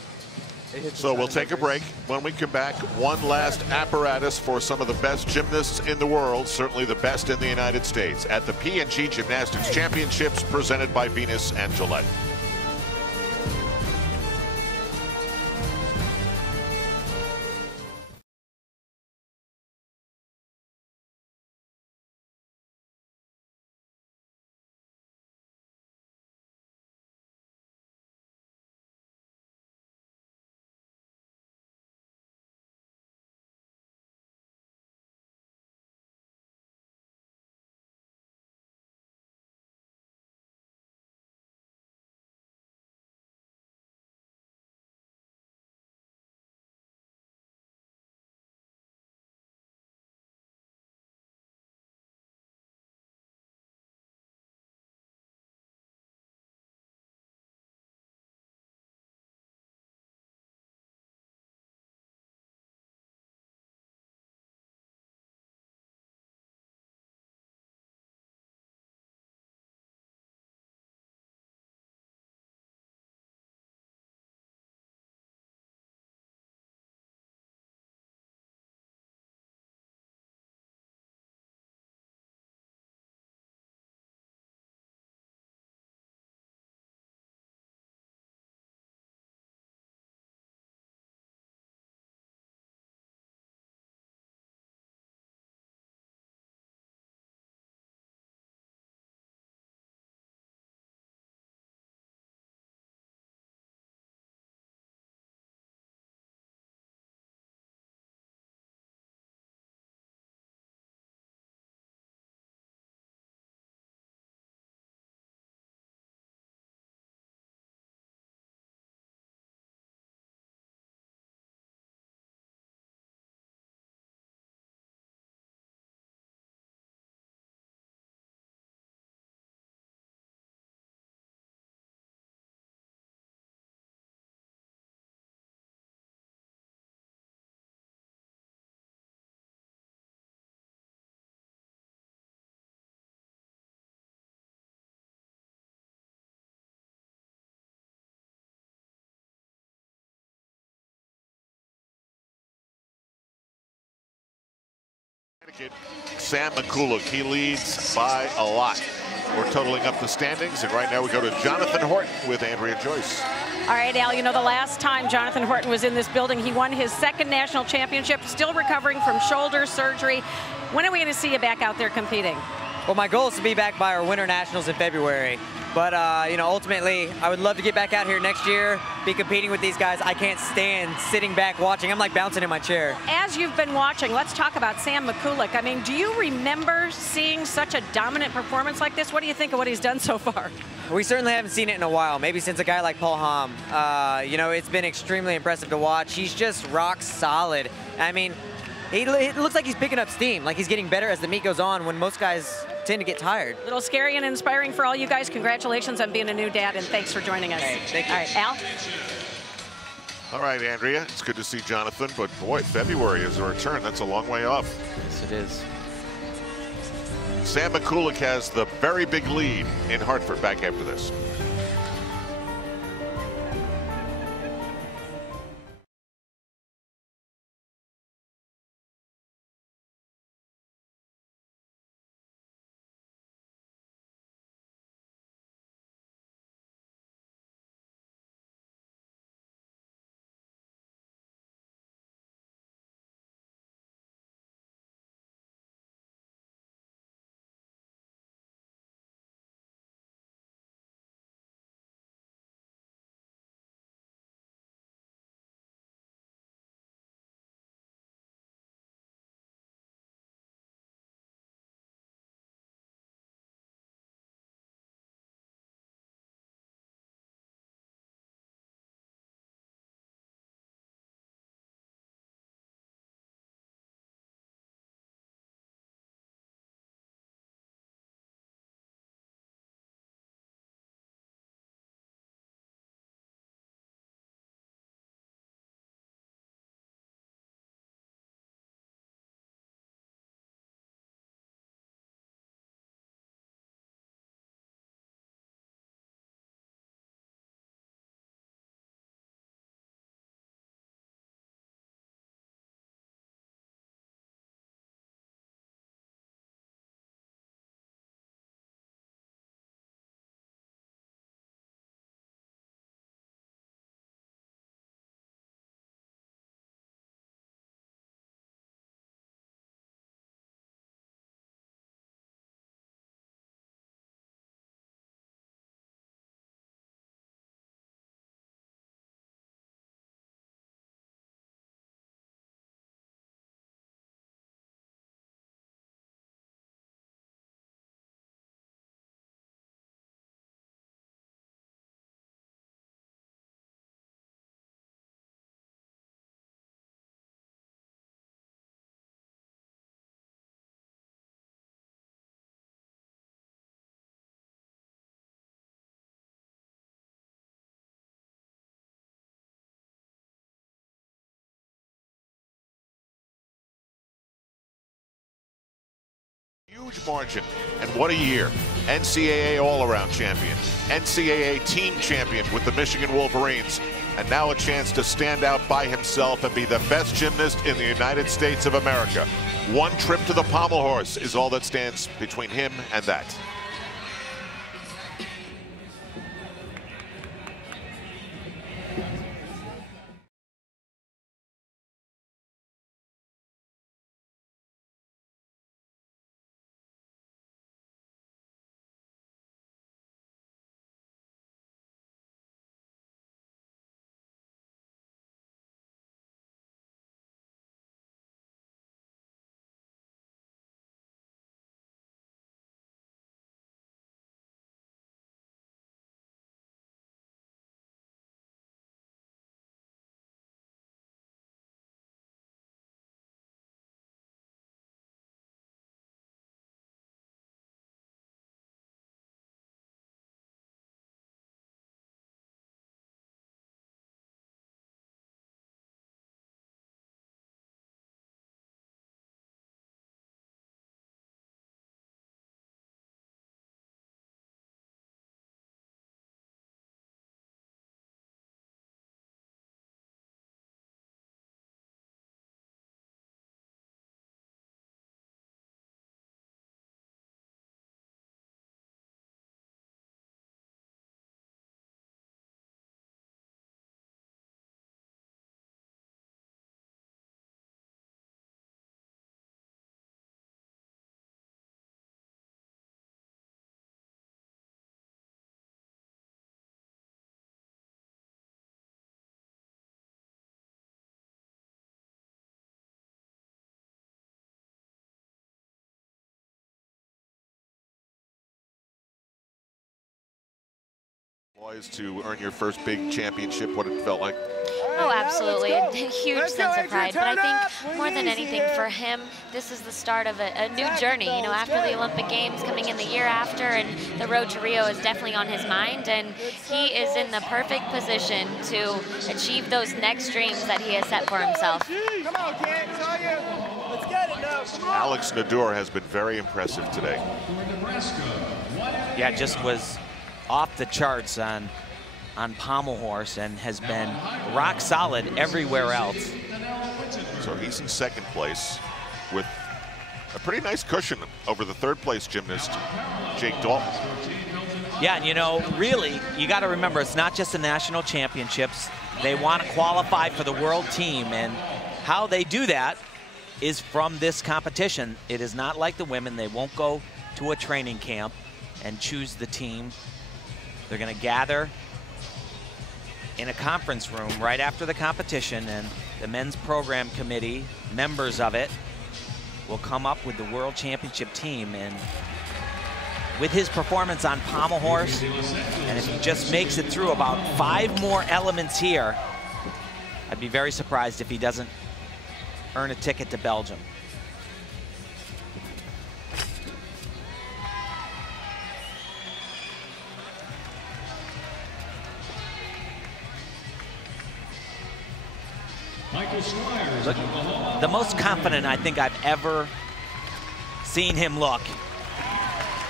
So we'll take a break. When we come back, one last apparatus for some of the best gymnasts in the world, certainly the best in the United States, at the P&G Gymnastics Championships presented by Venus and Gillette. Sam Mccallum, he leads by a lot. We're totaling up the standings, and right now we go to Jonathan Horton with Andrea Joyce. All right, Al, you know, the last time Jonathan Horton was in this building, he won his second national championship, still recovering from shoulder surgery. When are we going to see you back out there competing? Well, my goal is to be back by our Winter Nationals in February. But, you know, ultimately, I would love to get back out here next year, be competing with these guys. I can't stand sitting back watching. I'm like bouncing in my chair. As you've been watching, let's talk about Sam Mccallum. I mean, do you remember seeing such a dominant performance like this? What do you think of what he's done so far? We certainly haven't seen it in a while, maybe since a guy like Paul Hamm. You know, it's been extremely impressive to watch. He's just rock solid. I mean, it looks like he's picking up steam, like he's getting better as the meet goes on when most guys tend to get tired. A little scary and inspiring for all you guys. Congratulations on being a new dad, and thanks for joining us. Hey, thank you. All right, Al? All right, Andrea, it's good to see Jonathan, but boy, February is a return. That's a long way off. Yes, it is. Sam Mccallum has the very big lead in Hartford. Back after this. huge margin. And what a year. NCAA all-around champion, NCAA team champion with the Michigan Wolverines, and now a chance to stand out by himself and be the best gymnast in the United States of America. One trip to the Pommel Horse is all that stands between him and that. Boys, to earn your first big championship, what it felt like? Oh, absolutely. A huge sense of pride. But I think more than anything for him, this is the start of a new journey. You know, after the Olympic Games coming in the year after, and the road to Rio is definitely on his mind, and he is in the perfect position to achieve those next dreams that he has set for himself. Come on, Ken, it's all you. Let's get it now. Come on. Alex Nador has been very impressive today. Yeah, just was off the charts on Pommel Horse and has been rock solid everywhere else. So he's in second place with a pretty nice cushion over the third place gymnast, Jake Dalton. Yeah, and you know, really, you got to remember, it's not just the national championships. They want to qualify for the world team, and how they do that is from this competition. It is not like the women. They won't go to a training camp and choose the team. They're going to gather in a conference room right after the competition, and the men's program committee, members of it, will come up with the world championship team. And with his performance on Pommel Horse, and if he just makes it through about 5 more elements here, I'd be very surprised if he doesn't earn a ticket to Belgium. Look, the most confident I think I've ever seen him look.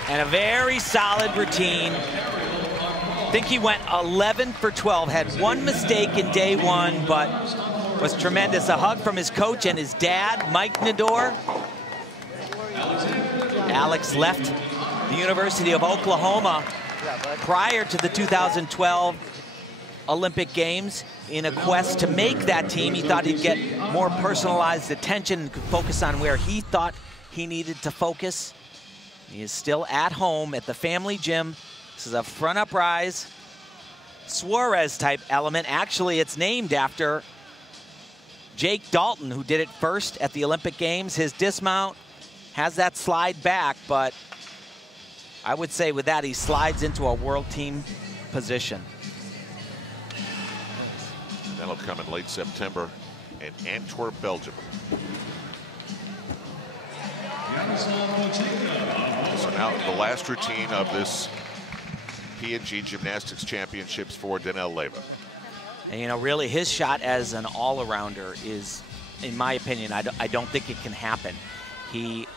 And a very solid routine. I think he went 11 for 12, had one mistake in day one, but was tremendous. A hug from his coach and his dad, Mike Nador. Alex left the University of Oklahoma prior to the 2012 Olympic Games in a quest to make that team. He thought he'd get more personalized attention and could focus on where he thought he needed to focus. He is still at home at the family gym. This is a front uprise Suarez type element. Actually, it's named after Jake Dalton, who did it first at the Olympic Games. His dismount has that slide back, but I would say with that, he slides into a world team position. That'll come in late September in Antwerp, Belgium. So now the last routine of this P&G Gymnastics Championships for Danelle Leyva. And you know, really his shot as an all-arounder is, in my opinion, I don't think it can happen. He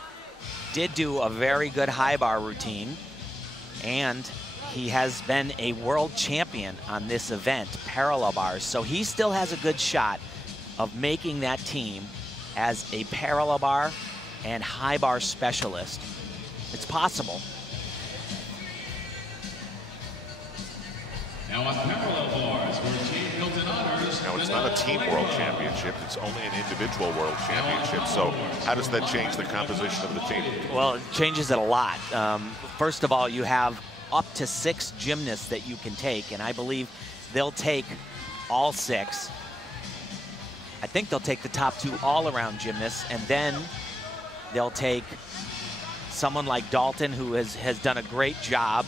did do a very good high bar routine, and he has been a world champion on this event, parallel bars. So he still has a good shot of making that team as a parallel bar and high bar specialist. It's possible. Now on parallel bars, where Team Hilton honors. Now it's not a team world championship, it's only an individual world championship. So how does that change the composition of the team? Well, it changes it a lot. First of all, you have up to 6 gymnasts that you can take, and I believe they'll take all 6. I think they'll take the top 2 all-around gymnasts, and then they'll take someone like Dalton, who has done a great job.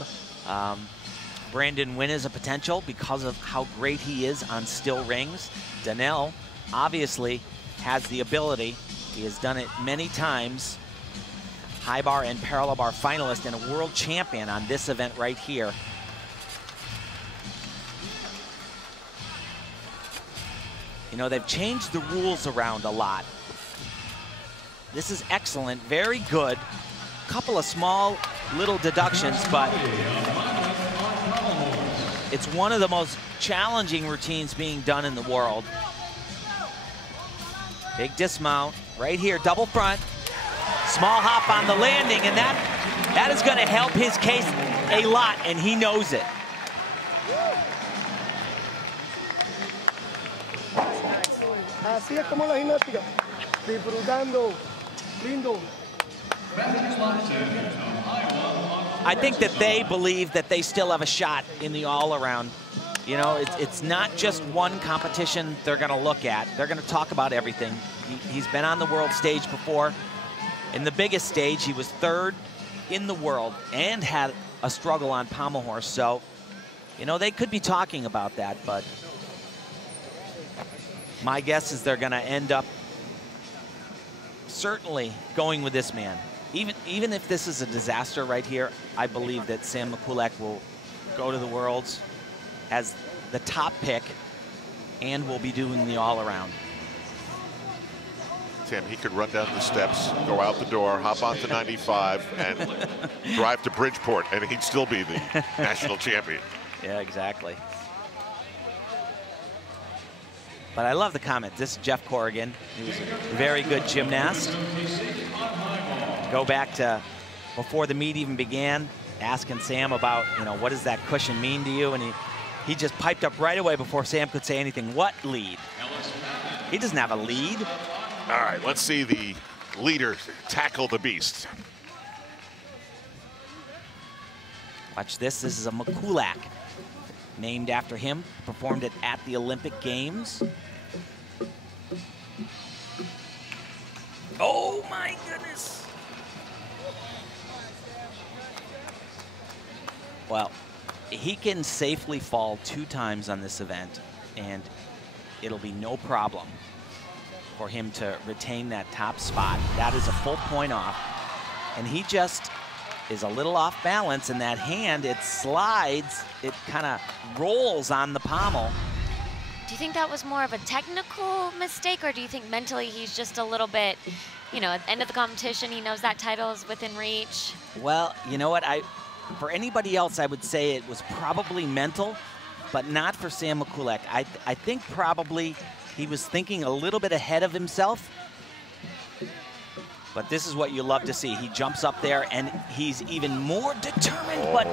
Brandon Wynn is a potential because of how great he is on still rings. Donnell obviously has the ability. He has done it many times. High bar and parallel bar finalist and a world champion on this event right here. You know, they've changed the rules around a lot. This is excellent, very good. Couple of small little deductions, but it's one of the most challenging routines being done in the world. Big dismount right here, double front. Small hop on the landing, and that is going to help his case a lot, and he knows it. Así es como la gimnástica, disfrutando, lindo. I think that they believe that they still have a shot in the all-around. You know, it's not just one competition they're going to look at. They're going to talk about everything. He's been on the world stage before. In the biggest stage, he was 3rd in the world and had a struggle on Pommel Horse. So, you know, they could be talking about that, but my guess is they're going to end up certainly going with this man. Even if this is a disaster right here, I believe that Sam Mccallum will go to the Worlds as the top pick and will be doing the all-around. Tim, he could run down the steps, go out the door, hop onto 95, and drive to Bridgeport, and he'd still be the national champion. Yeah, exactly. But I love the comment. This is Jeff Corrigan. He was a very good gymnast. Go back to before the meet even began, asking Sam about, you know, what does that cushion mean to you? And he just piped up right away before Sam could say anything. What lead? He doesn't have a lead. All right, let's see the leader tackle the beast. Watch this. This is a Mccallum, named after him. Performed it at the Olympic Games. Oh my goodness. Well, he can safely fall 2 times on this event, and it'll be no problem for him to retain that top spot. That is a full point off, and he just is a little off balance in that hand. It slides, it kind of rolls on the pommel. Do you think that was more of a technical mistake, or do you think mentally he's just a little bit, you know, at the end of the competition, he knows that title is within reach? Well, you know what, for anybody else, I would say it was probably mental, but not for Sam Mccallum. I think probably he was thinking a little bit ahead of himself. But this is what you love to see. He jumps up there, and he's even more determined. But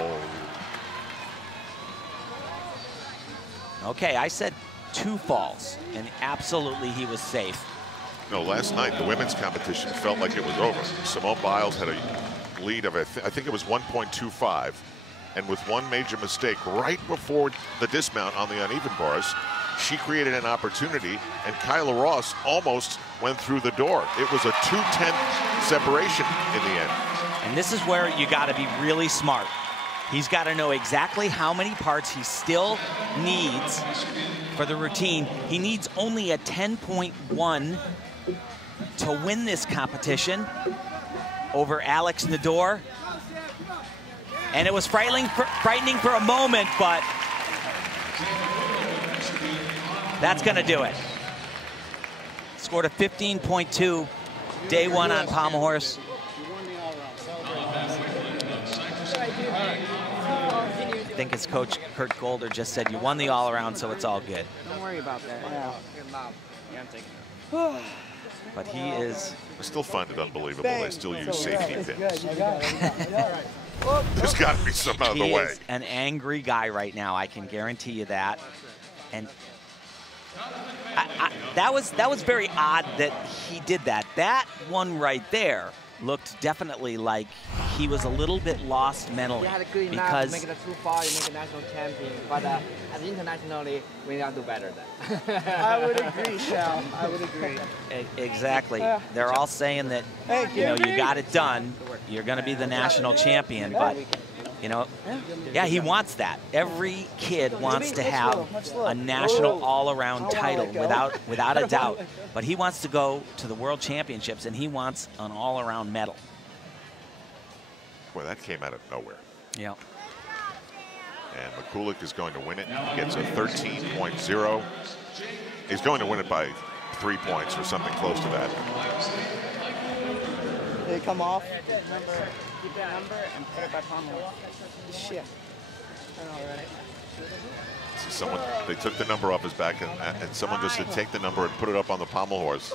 okay, I said 2 falls, and absolutely he was safe. No, last night the women's competition felt like it was over. Simone Biles had a lead of, I think it was 1.25, and with one major mistake right before the dismount on the uneven bars, she created an opportunity, and Kyla Ross almost went through the door. It was a 2/10 separation in the end. And this is where you got to be really smart. He's got to know exactly how many parts he still needs for the routine. He needs only a 10.1 to win this competition over Alex Nador. And it was frightening for a moment, but that's going to do it. Scored a 15.2 day 1 on Pommel Horse. think his coach, Kurt Golder, just said, you won the all-around, so it's all good. Don't worry about that. Yeah. But he is... I still find it unbelievable they still use safety pins. There's got to be some other way. He is an angry guy right now, I can guarantee you that. And that was very odd that he did that. That one right there looked definitely like he was a little bit lost mentally. You had a good enough to make it too far, you make a national champion, but internationally, we got to do better than. I would agree, Sal. I would agree. Exactly. They're all saying that, you know, you got it done. You're going to be the national champion, but, you know, yeah, he wants that. Every kid wants to have a national all-around title without a doubt. But he wants to go to the World Championships, and he wants an all-around medal. Boy, that came out of nowhere. Yeah. And Mccallum is going to win it. He gets a 13.0. He's going to win it by 3 points or something close to that. They come off. Keep that number and put it by Pommel. Shit. I know, right? See, someone, they took the number off his back, and someone just said, take the number and put it up on the Pommel Horse.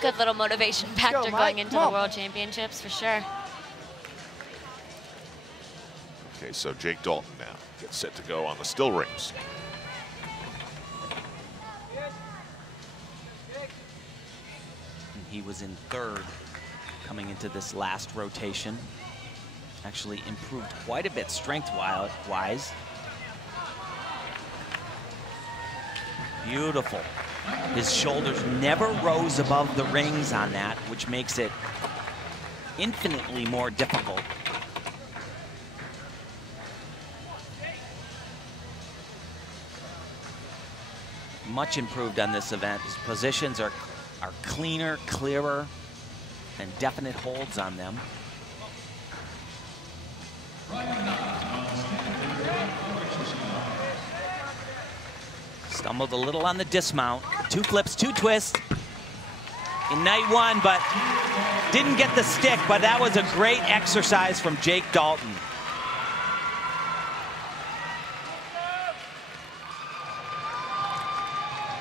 Good little motivation factor going into the World Championships, for sure. Okay, so Jake Dalton now gets set to go on the still rings. And he was in third coming into this last rotation. Actually improved quite a bit strength-wise. Beautiful. His shoulders never rose above the rings on that, which makes it infinitely more difficult. Much improved on this event. His positions are cleaner, clearer, and definite holds on them. Stumbled a little on the dismount. 2 flips, 2 twists in night 1, but didn't get the stick, but that was a great exercise from Jake Dalton.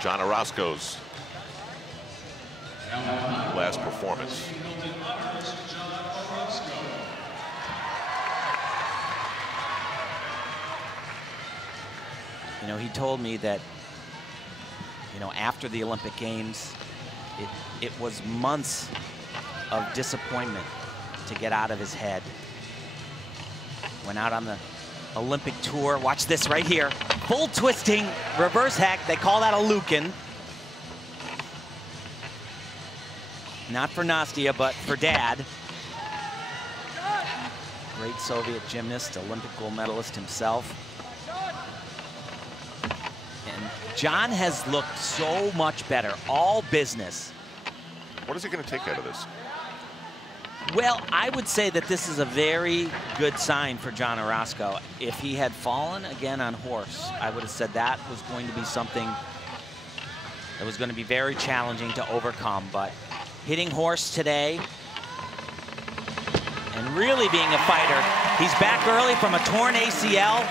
John Orozco's last performance. You know, he told me that, you know, after the Olympic Games, it was months of disappointment to get out of his head. Went out on the Olympic tour. Watch this right here. Full twisting, reverse hack. They call that a Lucan. Not for Nastia, but for Dad. Great Soviet gymnast, Olympic gold medalist himself. And John has looked so much better, all business. What is he going to take out of this? Well, I would say that this is a very good sign for John Orozco. If he had fallen again on horse, I would have said that was going to be something that was going to be very challenging to overcome. But hitting horse today and really being a fighter. He's back early from a torn ACL.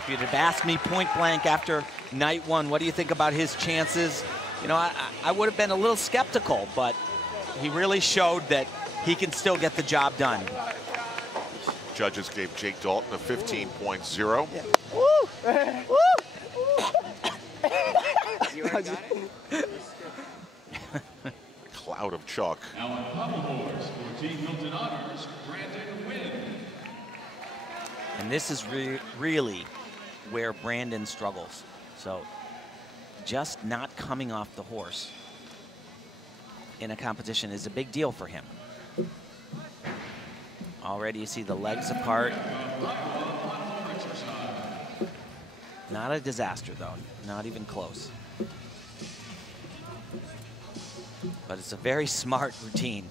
If you'd have asked me point blank after night 1, what do you think about his chances? You know, I would have been a little skeptical, but he really showed that he can still get the job done. Judges gave Jake Dalton a 15.0. Yeah. Woo! Cloud of chalk. Now on Pommel Horse for Team Hilton Honors, Brandon Wynn. And this is really where Brandon struggles. So just not coming off the horse in a competition is a big deal for him. Already you see the legs apart. Not a disaster though, not even close. But it's a very smart routine.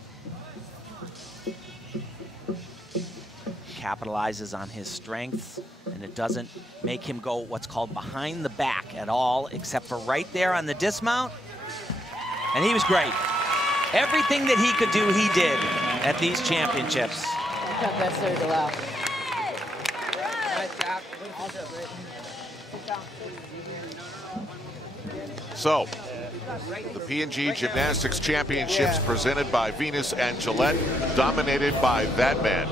Capitalizes on his strengths, and it doesn't make him go what's called behind the back at all, except for right there on the dismount. And he was great. Everything that he could do, he did at these championships. cut that circle out. Nice job. So, the P&G Gymnastics Championships presented by Venus and Gillette, dominated by that man,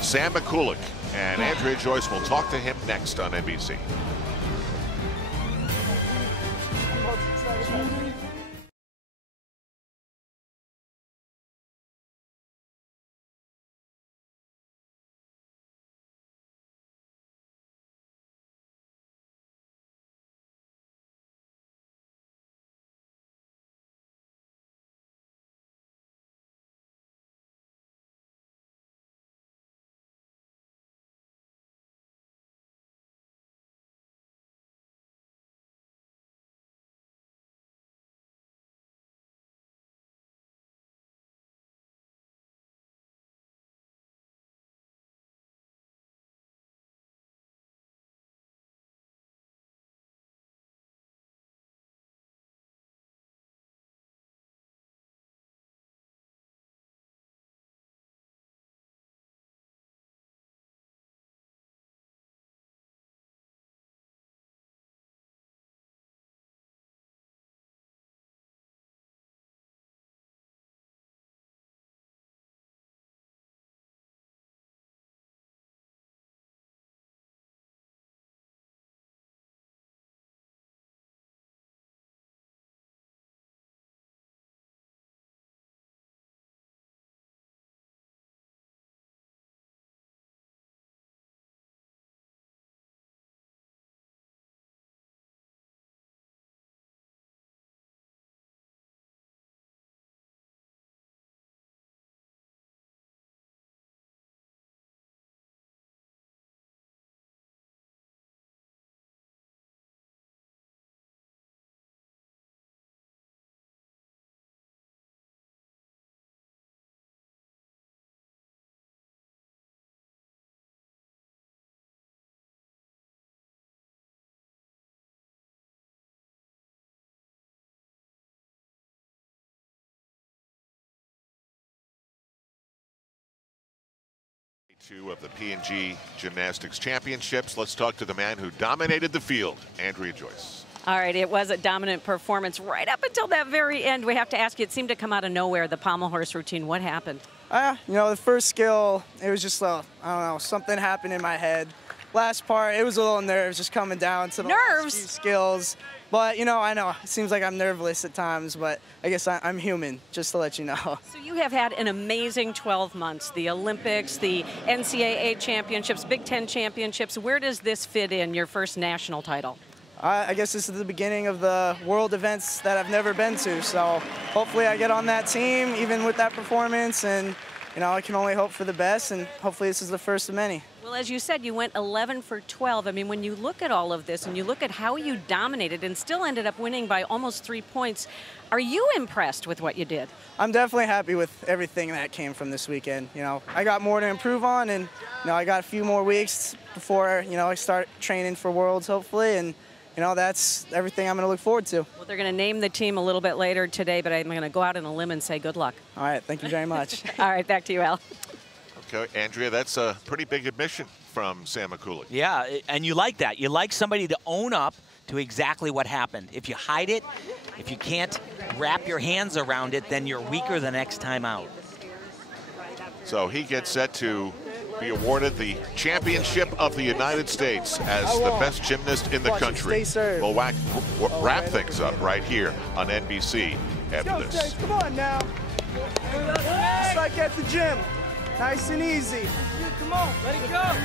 Sam Mccallum. And Andrea Joyce will talk to him next on NBC. Two of the P&G Gymnastics Championships. Let's talk to the man who dominated the field, Andrea Joyce. All right, it was a dominant performance right up until that very end. We have to ask you, it seemed to come out of nowhere, the Pommel Horse routine. What happened? You know, the first skill, it was just, I don't know, something happened in my head. Last part, it was a little nerves just coming down to the last few skills. But, you know, I know, it seems like I'm nerveless at times, but I guess I'm human, just to let you know. So you have had an amazing 12 months, the Olympics, the NCAA championships, Big Ten championships. Where does this fit in, your first national title? I guess this is the beginning of the world events that I've never been to, so hopefully I get on that team, even with that performance, and, you know, I can only hope for the best, and hopefully this is the first of many. Well, as you said, you went 11 for 12. I mean, when you look at all of this and you look at how you dominated and still ended up winning by almost 3 points, are you impressed with what you did? I'm definitely happy with everything that came from this weekend. You know, I got more to improve on, and, you know, I got a few more weeks before, you know, I start training for Worlds, hopefully, and, you know, that's everything I'm going to look forward to. Well, they're going to name the team a little bit later today, but I'm going to go out on a limb and say good luck. All right, thank you very much. All right, back to you, Al. Okay, Andrea, that's a pretty big admission from Sam Mccallum. Yeah, and you like that. You like somebody to own up to exactly what happened. If you hide it, if you can't wrap your hands around it, then you're weaker the next time out. So he gets set to be awarded the Championship of the United States as the best gymnast in the country. We'll wrap things up right here on NBC after this. Come on now. Just like at the gym. Nice and easy. Come on, let it go.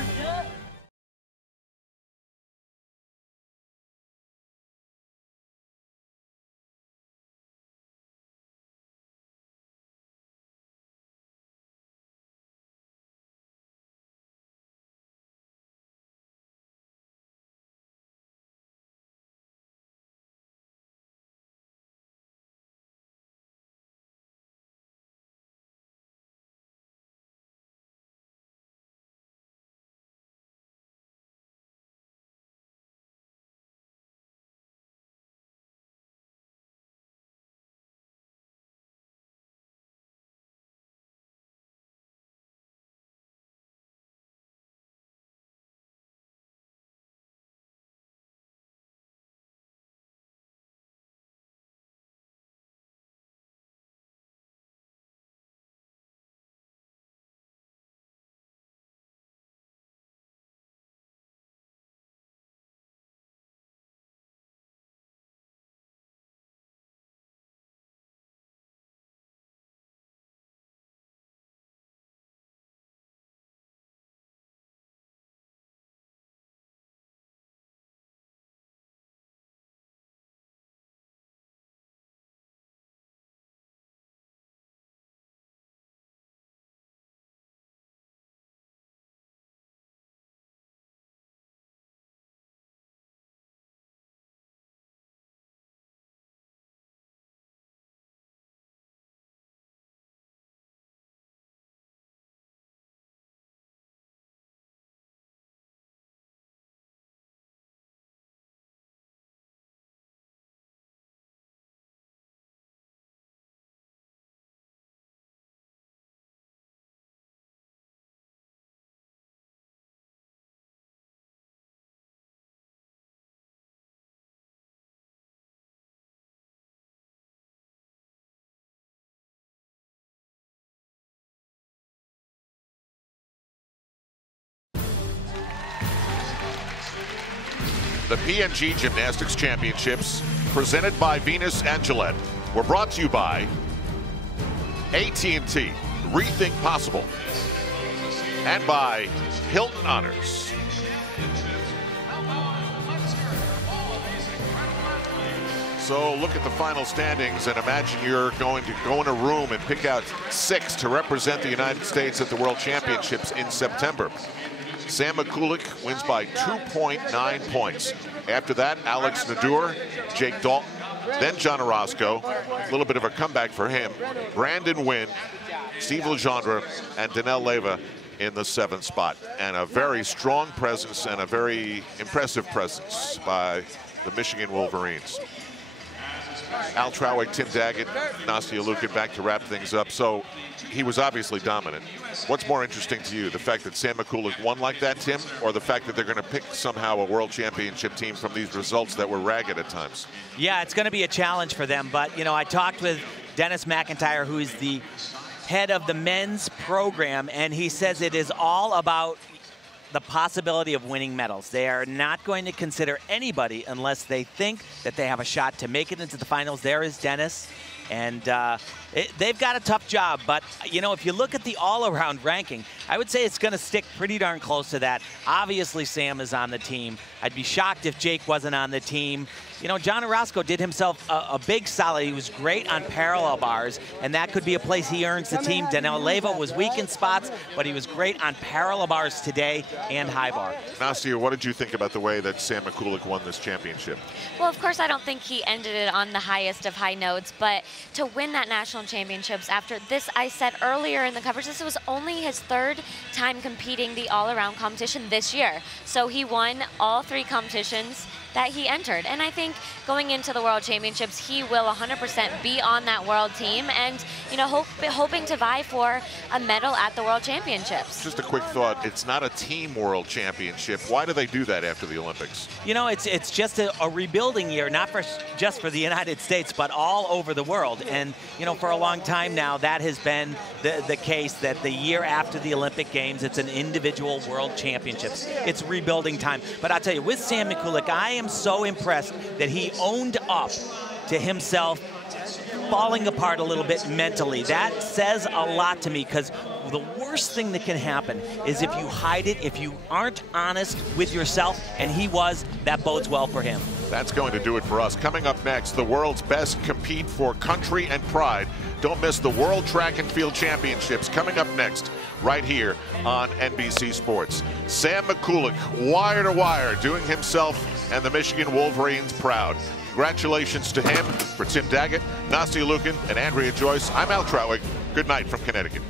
The PNG Gymnastics Championships, presented by Venus and Gillette, were brought to you by AT&T, Rethink Possible, and by Hilton Honors. So look at the final standings and imagine you're going to go in a room and pick out 6 to represent the United States at the World Championships in September. Sam Mccallum wins by 2.9 points. After that, Alex Nadur, Jake Dalton, then John Orozco. A little bit of a comeback for him. Brandon Wynn, Steve Legendre, and Danelle Leyva in the 7th spot. And a very strong presence and a very impressive presence by the Michigan Wolverines. Al Trawick, Tim Daggett, Nastia Lukin back to wrap things up. So he was obviously dominant. What's more interesting to you, the fact that Sam Mccallum won like that, Tim, or the fact that they're going to pick somehow a world championship team from these results that were ragged at times? Yeah, it's going to be a challenge for them. But, you know, I talked with Dennis McIntyre, who is the head of the men's program, and he says it is all about the possibility of winning medals. They are not going to consider anybody unless they think that they have a shot to make it into the finals. There is Dennis. And they've got a tough job. But, you know, if you look at the all-around ranking, I would say it's going to stick pretty darn close to that. Obviously, Sam is on the team. I'd be shocked if Jake wasn't on the team. You know, John Orozco did himself a big solid. He was great on parallel bars, and that could be a place he earns the team. Danelle Leyva was weak in spots, but he was great on parallel bars today and high bar. Nastia, what did you think about the way that Sam Mccallum won this championship? Well, of course, I don't think he ended it on the highest of high notes, but to win that national championships after this, I said earlier in the coverage, this was only his 3rd time competing the all-around competition this year. So he won all 3 competitions that he entered. And I think going into the World Championships, he will 100% be on that world team and, you know, hoping to vie for a medal at the World Championships. Just a quick thought, it's not a team World Championship. Why do they do that after the Olympics? You know, it's just a rebuilding year, not just for the United States, but all over the world. And, you know, for a long time now, that has been the case, that the year after the Olympic Games, it's an individual World Championships. It's rebuilding time. But I'll tell you, with Sam Mccallum, I am so impressed that he owned up to himself falling apart a little bit mentally. That says a lot to me, because the worst thing that can happen is if you hide it, if you aren't honest with yourself, and he was, that bodes well for him. That's going to do it for us. Coming up next, the world's best compete for country and pride. Don't miss the World Track and Field Championships coming up next, right here on NBC Sports. Sam Mccallum, wire to wire, doing himself and the Michigan Wolverines proud. Congratulations to him. For Tim Daggett, Nastia Lukin, and Andrea Joyce, I'm Al Trawick. Good night from Connecticut.